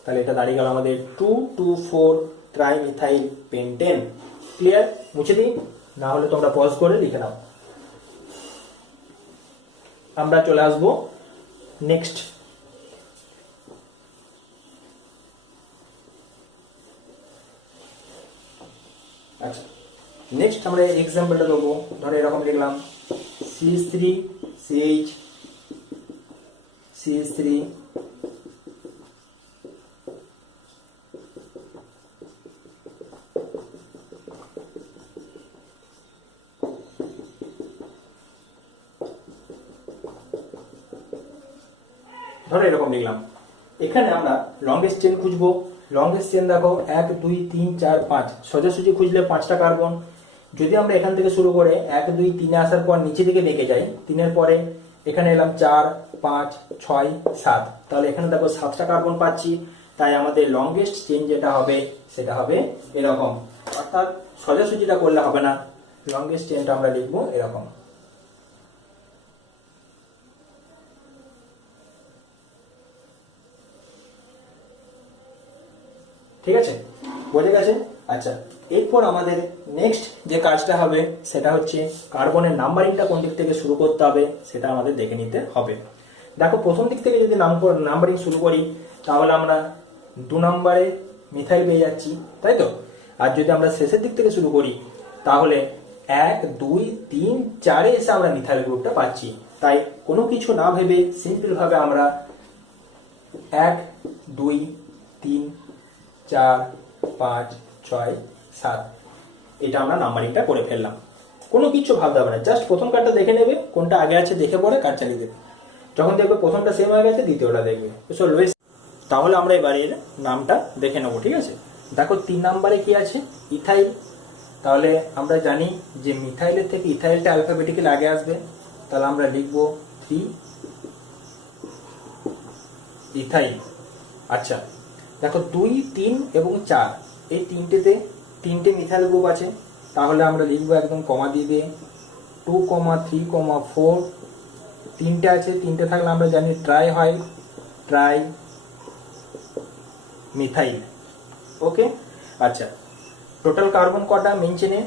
তাহলে এটা দাঁড়িয়ে গেল আমাদের 2,2,4 ট্রাই মিথাইল পেন্টেন। ক্লিয়ার? মুছে দিই, না হলে তোমরা পজ করে লিখে নাও। আমরা চলে আসবো নেক্সট। আচ্ছা, নেক্সট আমরা এক্সাম্পলটা দেবো। ধরো এরকম লিখলাম CH3 CH CH3 ধরো এরকম লিখলাম। এখানে আমরা লংগেস্ট চেন খুঁজবো। লংগেস্ট চেন দেখো 1 2 3 4 5, সোজাসুজি খুঁজলে 5টা কার্বন। যদি আমরা এখান থেকে শুরু করে 1 2 3 আসার পর নিচে দিকে বেঁকে যাই, 3-এর পরে এখানে এলাম 4 5 6 7, তাহলে এখানে দেখো 7টা কার্বন পাচ্ছি। তাই আমাদের লংগেস্ট চেন যেটা হবে সেটা হবে এরকম, অর্থাৎ সোজাসুজিটা করলে হবে না, লংগেস্ট চেনটা আমরা লিখবো এরকম। ঠিক আছে, বোঝা গেছে? আচ্ছা, এরপর আমাদের নেক্সট যে কাজটা হবে সেটা হচ্ছে কার্বনের নাম্বারিংটা কোন দিক থেকে শুরু করতে হবে সেটা আমাদের দেখে নিতে হবে। দেখো, প্রথম দিক থেকে যদি নাম্বারিং শুরু করি তাহলে আমরা 2 নম্বরে মিথাইল পেয়ে যাচ্ছি, তাই তো? আর যদি আমরা শেষের দিক থেকে শুরু করি তাহলে 1 2 3 4 এসে আমরা মিথাইল গ্রুপটা পাচ্ছি। তাই কোনো কিছু না ভেবে সিম্পল ভাবে আমরা 1 2 3 4 5 6 7 এটা আমরা নাম্বারিংটা করে ফেললাম। কোনো কিছু ভাবতে হবে না, জাস্ট প্রথম কার্ডটা দেখে নেবে, কোনটা আগে আছে দেখে পরে কার্ড চালিয়ে দেবে। যখন দেখবে প্রথমটা সেম হয়ে গেছে দ্বিতীয়টা দেখবে। তাহলে আমরা এবার এর নামটা দেখে নেবো, ঠিক আছে? দেখো 3 নম্বরে কি আছে? ইথাইল। তাহলে আমরা জানি যে মিথাইলের থেকে ইথাইলটা অ্যালফাবেটিক্যালি আগে আসবে, তাহলে আমরা লিখবো 3 ইথাইল। আচ্ছা, দেখো 2 3 এবং 4 এই তিনটেতে 3টে মিথাইল গ্রুপ আছে, তাহলে আমরা লিখবো একদম কমা দিয়ে দিয়ে 2 3 4 তিনটে আছে, তিনটে থাকলে আমরা জানি ট্রাই হয়, ট্রাই মিথাইল। ওকে, আচ্ছা, টোটাল কার্বন কটা মেইন চেনে?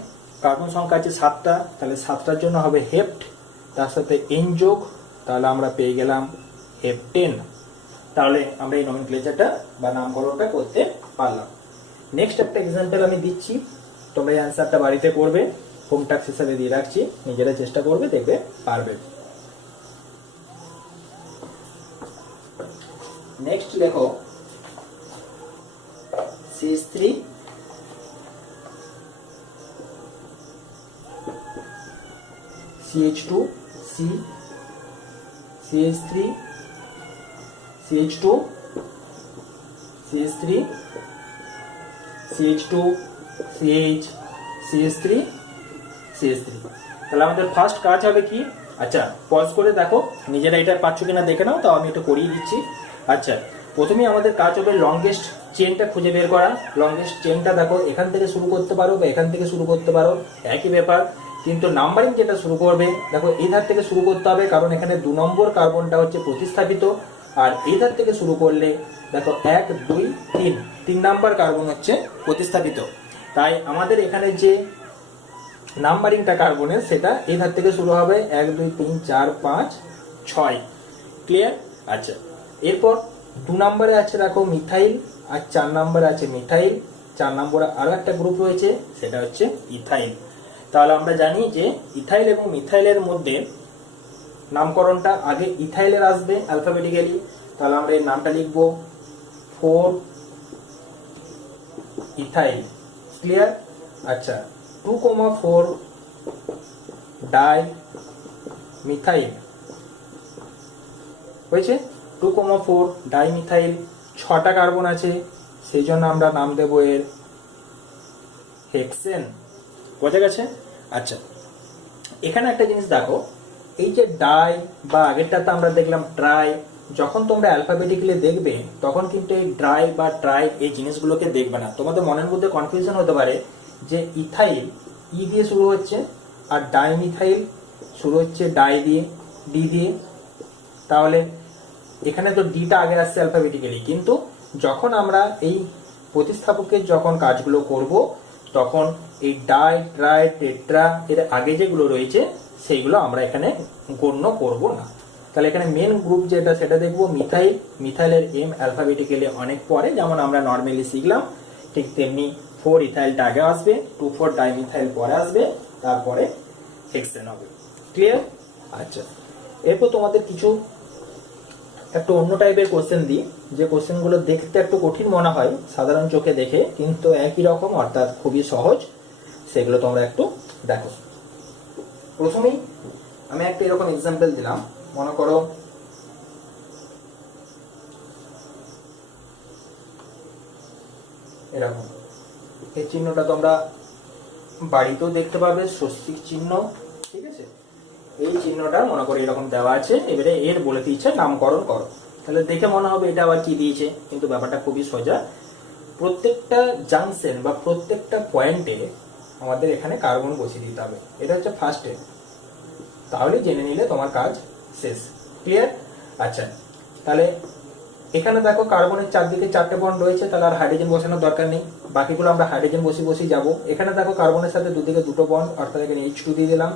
কার্বন সংখ্যা আছে 7টা, তাহলে 7টার জন্য হবে হেপ্ট, তার সাথে এন যোগ, তাহলে আমরা পেয়ে গেলাম হেপ্টেন। তাহলে আমরা এই নমিনক্লেচারটা বা নামকরণটা করতে পারলাম। নেক্সট একটা এক্সাম্পল আমি দিচ্ছি, তোমরা এই অ্যান্সারটা বাড়িতে করবে, হোম টাস্ক হিসাবে দিয়ে রাখছি, নিজেরা চেষ্টা করবে, দেখবে পারবে। নেক্সট দেখো CH3 CH2 C CH3 CH2 CH3 CH2 CH CH3 CH3। তাহলে আমাদের ফার্স্ট কাজ হবে কি? আচ্ছা, পজ করে দেখো নিজেরা এটা পাচ্ছ কিনা দেখে নাও, তাও আমি একটু করিয়ে দিচ্ছি। আচ্ছা, প্রথমেই আমাদের কাজ হবে লংগেস্ট চেনটা খুঁজে বের করা। লংগেস্ট চেনটা দেখো এখান থেকে শুরু করতে পারো বা এখান থেকে শুরু করতে পারো, একই ব্যাপার, কিন্তু নাম্বারিং যেটা শুরু করবে দেখো এই ধার থেকে শুরু করতে হবে, কারণ এখানে 2 নম্বর কার্বনটা হচ্ছে প্রতিস্থাপিত, আর এই ধার থেকে শুরু করলে দেখো 1 2 3 3 নাম্বার কার্বন হচ্ছে প্রতিস্থাপিত। তাই আমাদের এখানে যে নাম্বারিংটা কার্বনের সেটা এই ধার থেকে শুরু হবে 1 2 3 4 5 6। ক্লিয়ার? আচ্ছা, এরপর 2 নম্বরে আছে দেখো মিথাইল, আর 4 নম্বরে আছে মিথাইল, 4 নম্বরে আরো একটা গ্রুপ রয়েছে সেটা হচ্ছে ইথাইল। তাহলে আমরা জানি যে ইথাইল এবং মিথাইলের মধ্যে নামকরণটা আগে ইথাইলের আসবে অ্যালফাবেটিক্যালি, তাহলে আমরা এর নামটা লিখবো 4 ইথাইল। ক্লিয়ার? আচ্ছা, 2 4 ডাই মিথাইল হয়েছে। 2 4 ডাই মিথাইল, 6টা কার্বন আছে, সেই জন্য আমরা নাম দেবো এর হেক্সেন। বোঝা গেছে? আচ্ছা, এখানে একটা জিনিস দেখো, এই যে ডাই বা আগেরটাতে আমরা দেখলাম ট্রাই, যখন তোমরা অ্যালফাবেটিক্যালি দেখবে তখন কিন্তু এই ড্রাই বা ট্রাই এই জিনিসগুলোকে দেখবে না। তোমাদের মনের মধ্যে কনফিউশন হতে পারে যে ইথাইল ই দিয়ে শুরু হচ্ছে আর ডাই মিথাইল শুরু হচ্ছে ডাই দিয়ে, ডি দিয়ে, তাহলে এখানে তো ডিটা আগে আসছে অ্যালফাবেটিক্যালি, কিন্তু যখন আমরা এই প্রতিস্থাপকের যখন কাজগুলো করব তখন এই ডাই ট্রাই টেট্রা এর আগে যেগুলো রয়েছে সেইগুলো আমরা এখানে গণ্য করব না। তাহলে এখানে মেন গ্রুপ যেটা সেটা দেখবো মিথাইল। মিথাইলের এম অ্যালফাবেটিক্যালি অনেক পরে, যেমন আমরা নর্মালি শিখলাম, ঠিক তেমনি 4 ইথাইলটা আগে আসবে, 2 4 ডাইমিথাইল পরে আসবে, তারপরে হেক্সেন হবে। ক্লিয়ার? আচ্ছা, এরপর তোমাদের কিছু একটু অন্য টাইপের কোশ্চেন দিই, যে কোশ্চেনগুলো দেখতে একটু কঠিন মনে হয় সাধারণ চোখে দেখে, কিন্তু একই রকম অর্থাৎ খুবই সহজ, সেগুলো তোমরা একটু দেখো। প্রথমেই আমি একটা এরকম এক্সাম্পল দিলাম, মনে করো এরকম, এই চিহ্নটা তোমরা বাড়িতেও দেখতে পাবে, স্বস্তিক চিহ্ন, ঠিক আছে? এই চিহ্নটা মনে করে এরকম দেওয়া আছে, এবারে এর বলে দিচ্ছে নামকরণ করো। তাহলে দেখে মনে হবে এটা আবার কি দিয়েছে, কিন্তু ব্যাপারটা খুবই সোজা। প্রত্যেকটা জাংশন বা প্রত্যেকটা পয়েন্টে আমাদের এখানে কার্বন বসিয়ে দিতে হবে। এটা হচ্ছে ফার্স্ট স্টেপ, তাহলে জেনে নিলে তোমার কাজ শেষ। ক্লিয়ার? আচ্ছা, তাহলে এখানে দেখো কার্বনের চারদিকে 4টে বন্ড রয়েছে, তাহলে আর হাইড্রোজেন বসানোর দরকার নেই, বাকিগুলো আমরা হাইড্রোজেন বসিয়ে যাব। এখানে দেখো কার্বনের সাথে দুদিকে 2টো বন্ড, অর্থাৎ এখানে H2 দিয়ে দিলাম,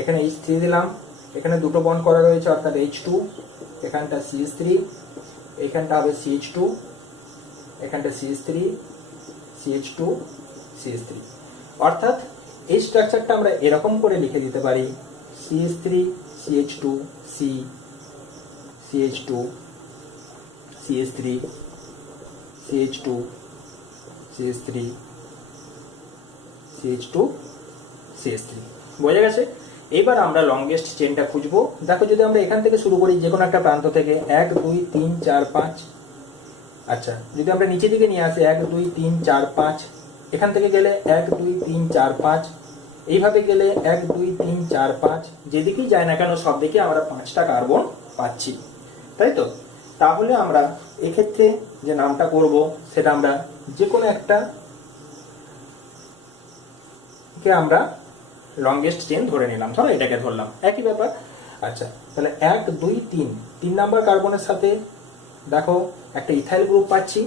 এখানে H3 দিলাম, এখানে 2টো বন্ড করা রয়েছে অর্থাৎ H2, এখানটা CH3, এখানটা হবে CH2, এখানটা CH3, CH2, CH3। অর্থাৎ এই স্ট্রাকচারটা আমরা এরকম করে লিখে দিতে পারি CH3, CH2, C, CH2, CH3, CH2, CH3, CH2, CH3। বোঝা গেছে? এবার আমরা লংগেস্ট চেনটা খুঁজবো। দেখো যদি আমরা এখান থেকে শুরু করি, যে কোনো একটা প্রান্ত থেকে 1 2 3 4 5। আচ্ছা, যদি আমরা নিচে দিকে নিয়ে আসি 1 2 3 4 5, এখান থেকে গেলে 1 2 3 4 5, এইভাবে গেলে 1 2 3 4 5, যেদিকেই যায় না কেন সব দিকে আমরা 5টা কার্বন পাচ্ছি, তাই তো? তাহলে আমরা এক্ষেত্রে যে নামটা করব সেটা আমরা যে কোনো একটা কে আমরা লংগেস্ট চেন ধরে নিলাম, ধরো এটাকে ধরলাম, একই ব্যাপার। আচ্ছা, তাহলে 1 2 3 3 নাম্বার কার্বনের সাথে দেখো একটা ইথাইল গ্রুপ পাচ্ছি,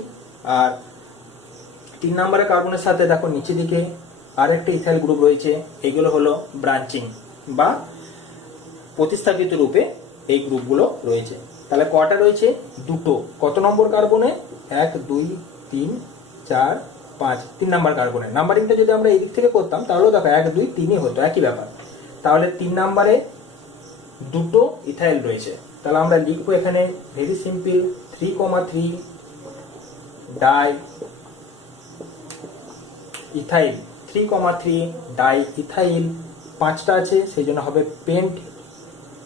আর 3 নাম্বারের কার্বনের সাথে দেখো নিচে দিকে আর একটা ইথাইল গ্রুপ রয়েছে। এগুলো হলো ব্রাঞ্চিং বা প্রতিস্থাপিত রূপে এই গ্রুপগুলো রয়েছে। তাহলে কটা রয়েছে? 2টো। কত নম্বর কার্বনে? 1 2 3 4 5, 3 নাম্বার কার্বনে। নাম্বারিংটা যদি আমরা এই দিক থেকে করতাম তাহলেও দেখো 1 2 3ই হতো, একই ব্যাপার। তাহলে 3 নাম্বারে 2টো ইথাইল রয়েছে, তাহলে আমরা লিখবো এখানে very simple 3,3 die ethyl, 3,3 die ethyl. 5টা আছে সেই জন্য হবে পেন্ট,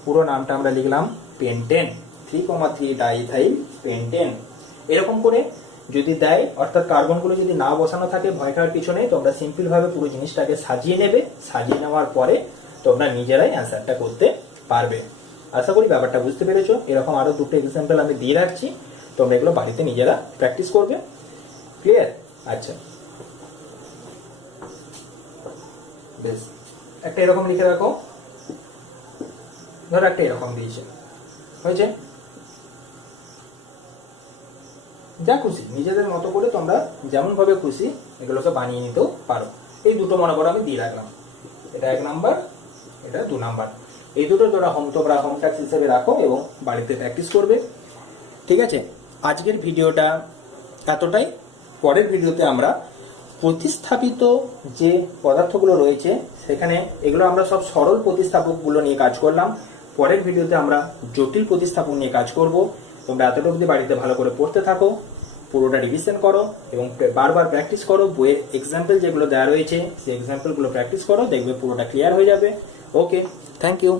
পুরো নামটা আমরা লিখলাম পেন্টেন, 3,3 ডাই ইথাইল পেন্টেন। এরকম করে যদি দেয়, অর্থাৎ কার্বনগুলো যদি না বসানো থাকে, ভয় খাওয়ার কিছু নেই, তোমরা সিম্পল ভাবে পুরো জিনিসটাকে সাজিয়ে নেবে। সাজিয়ে নেওয়ার পরে তোমরা নিজেরাই অ্যান্সারটা করতে পারবে। আশা করি ব্যাপারটা বুঝতে পেরেছো। এরকম আরো 2টো এক্সাম্পল আমি দিয়ে রাখছি, তোমরা এগুলো বাড়িতে নিজেরা প্র্যাকটিস করবে। ক্লিয়ার? আচ্ছা, বেশ, একটা এরকম লিখে রাখো, ধরো একটা এরকম দিয়েছে, হয়েছে? যা খুশি নিজেদের মতো করে তোমরা যেমন ভাবে খুশি এগুলোকে বানিয়ে নিতেও পারো। এই 2টো মনে করো আমি দিয়ে রাখলাম, এটা 1 নাম্বার, এটা 2 নাম্বার। এই 2টো তোমরা হোম টাস্ক হিসেবে রাখো এবং বাড়িতে প্র্যাকটিস করবে। ঠিক আছে? আজকের ভিডিওটা এতটাই। পরের ভিডিওতে আমরা প্রতিস্থাপিত যে পদার্থগুলো রয়েছে সেখানে এগুলো আমরা সব সরল প্রতিস্থাপকগুলো নিয়ে কাজ করলাম। পরের ভিডিওতে আমরা জটিল প্রতিস্থাপক নিয়ে কাজ করব। তোমরা এতটুকু অবধি বাড়িতে ভালো করে পড়তে থাকো, পুরোটা রিভিশন করো এবং বারবার প্র্যাকটিস করো। বইয়ের এক্সাম্পল যেগুলো দেওয়া রয়েছে সেই এক্সাম্পলগুলো প্র্যাকটিস করো, দেখবে পুরোটা ক্লিয়ার হয়ে যাবে। ওকে, থ্যাংক ইউ।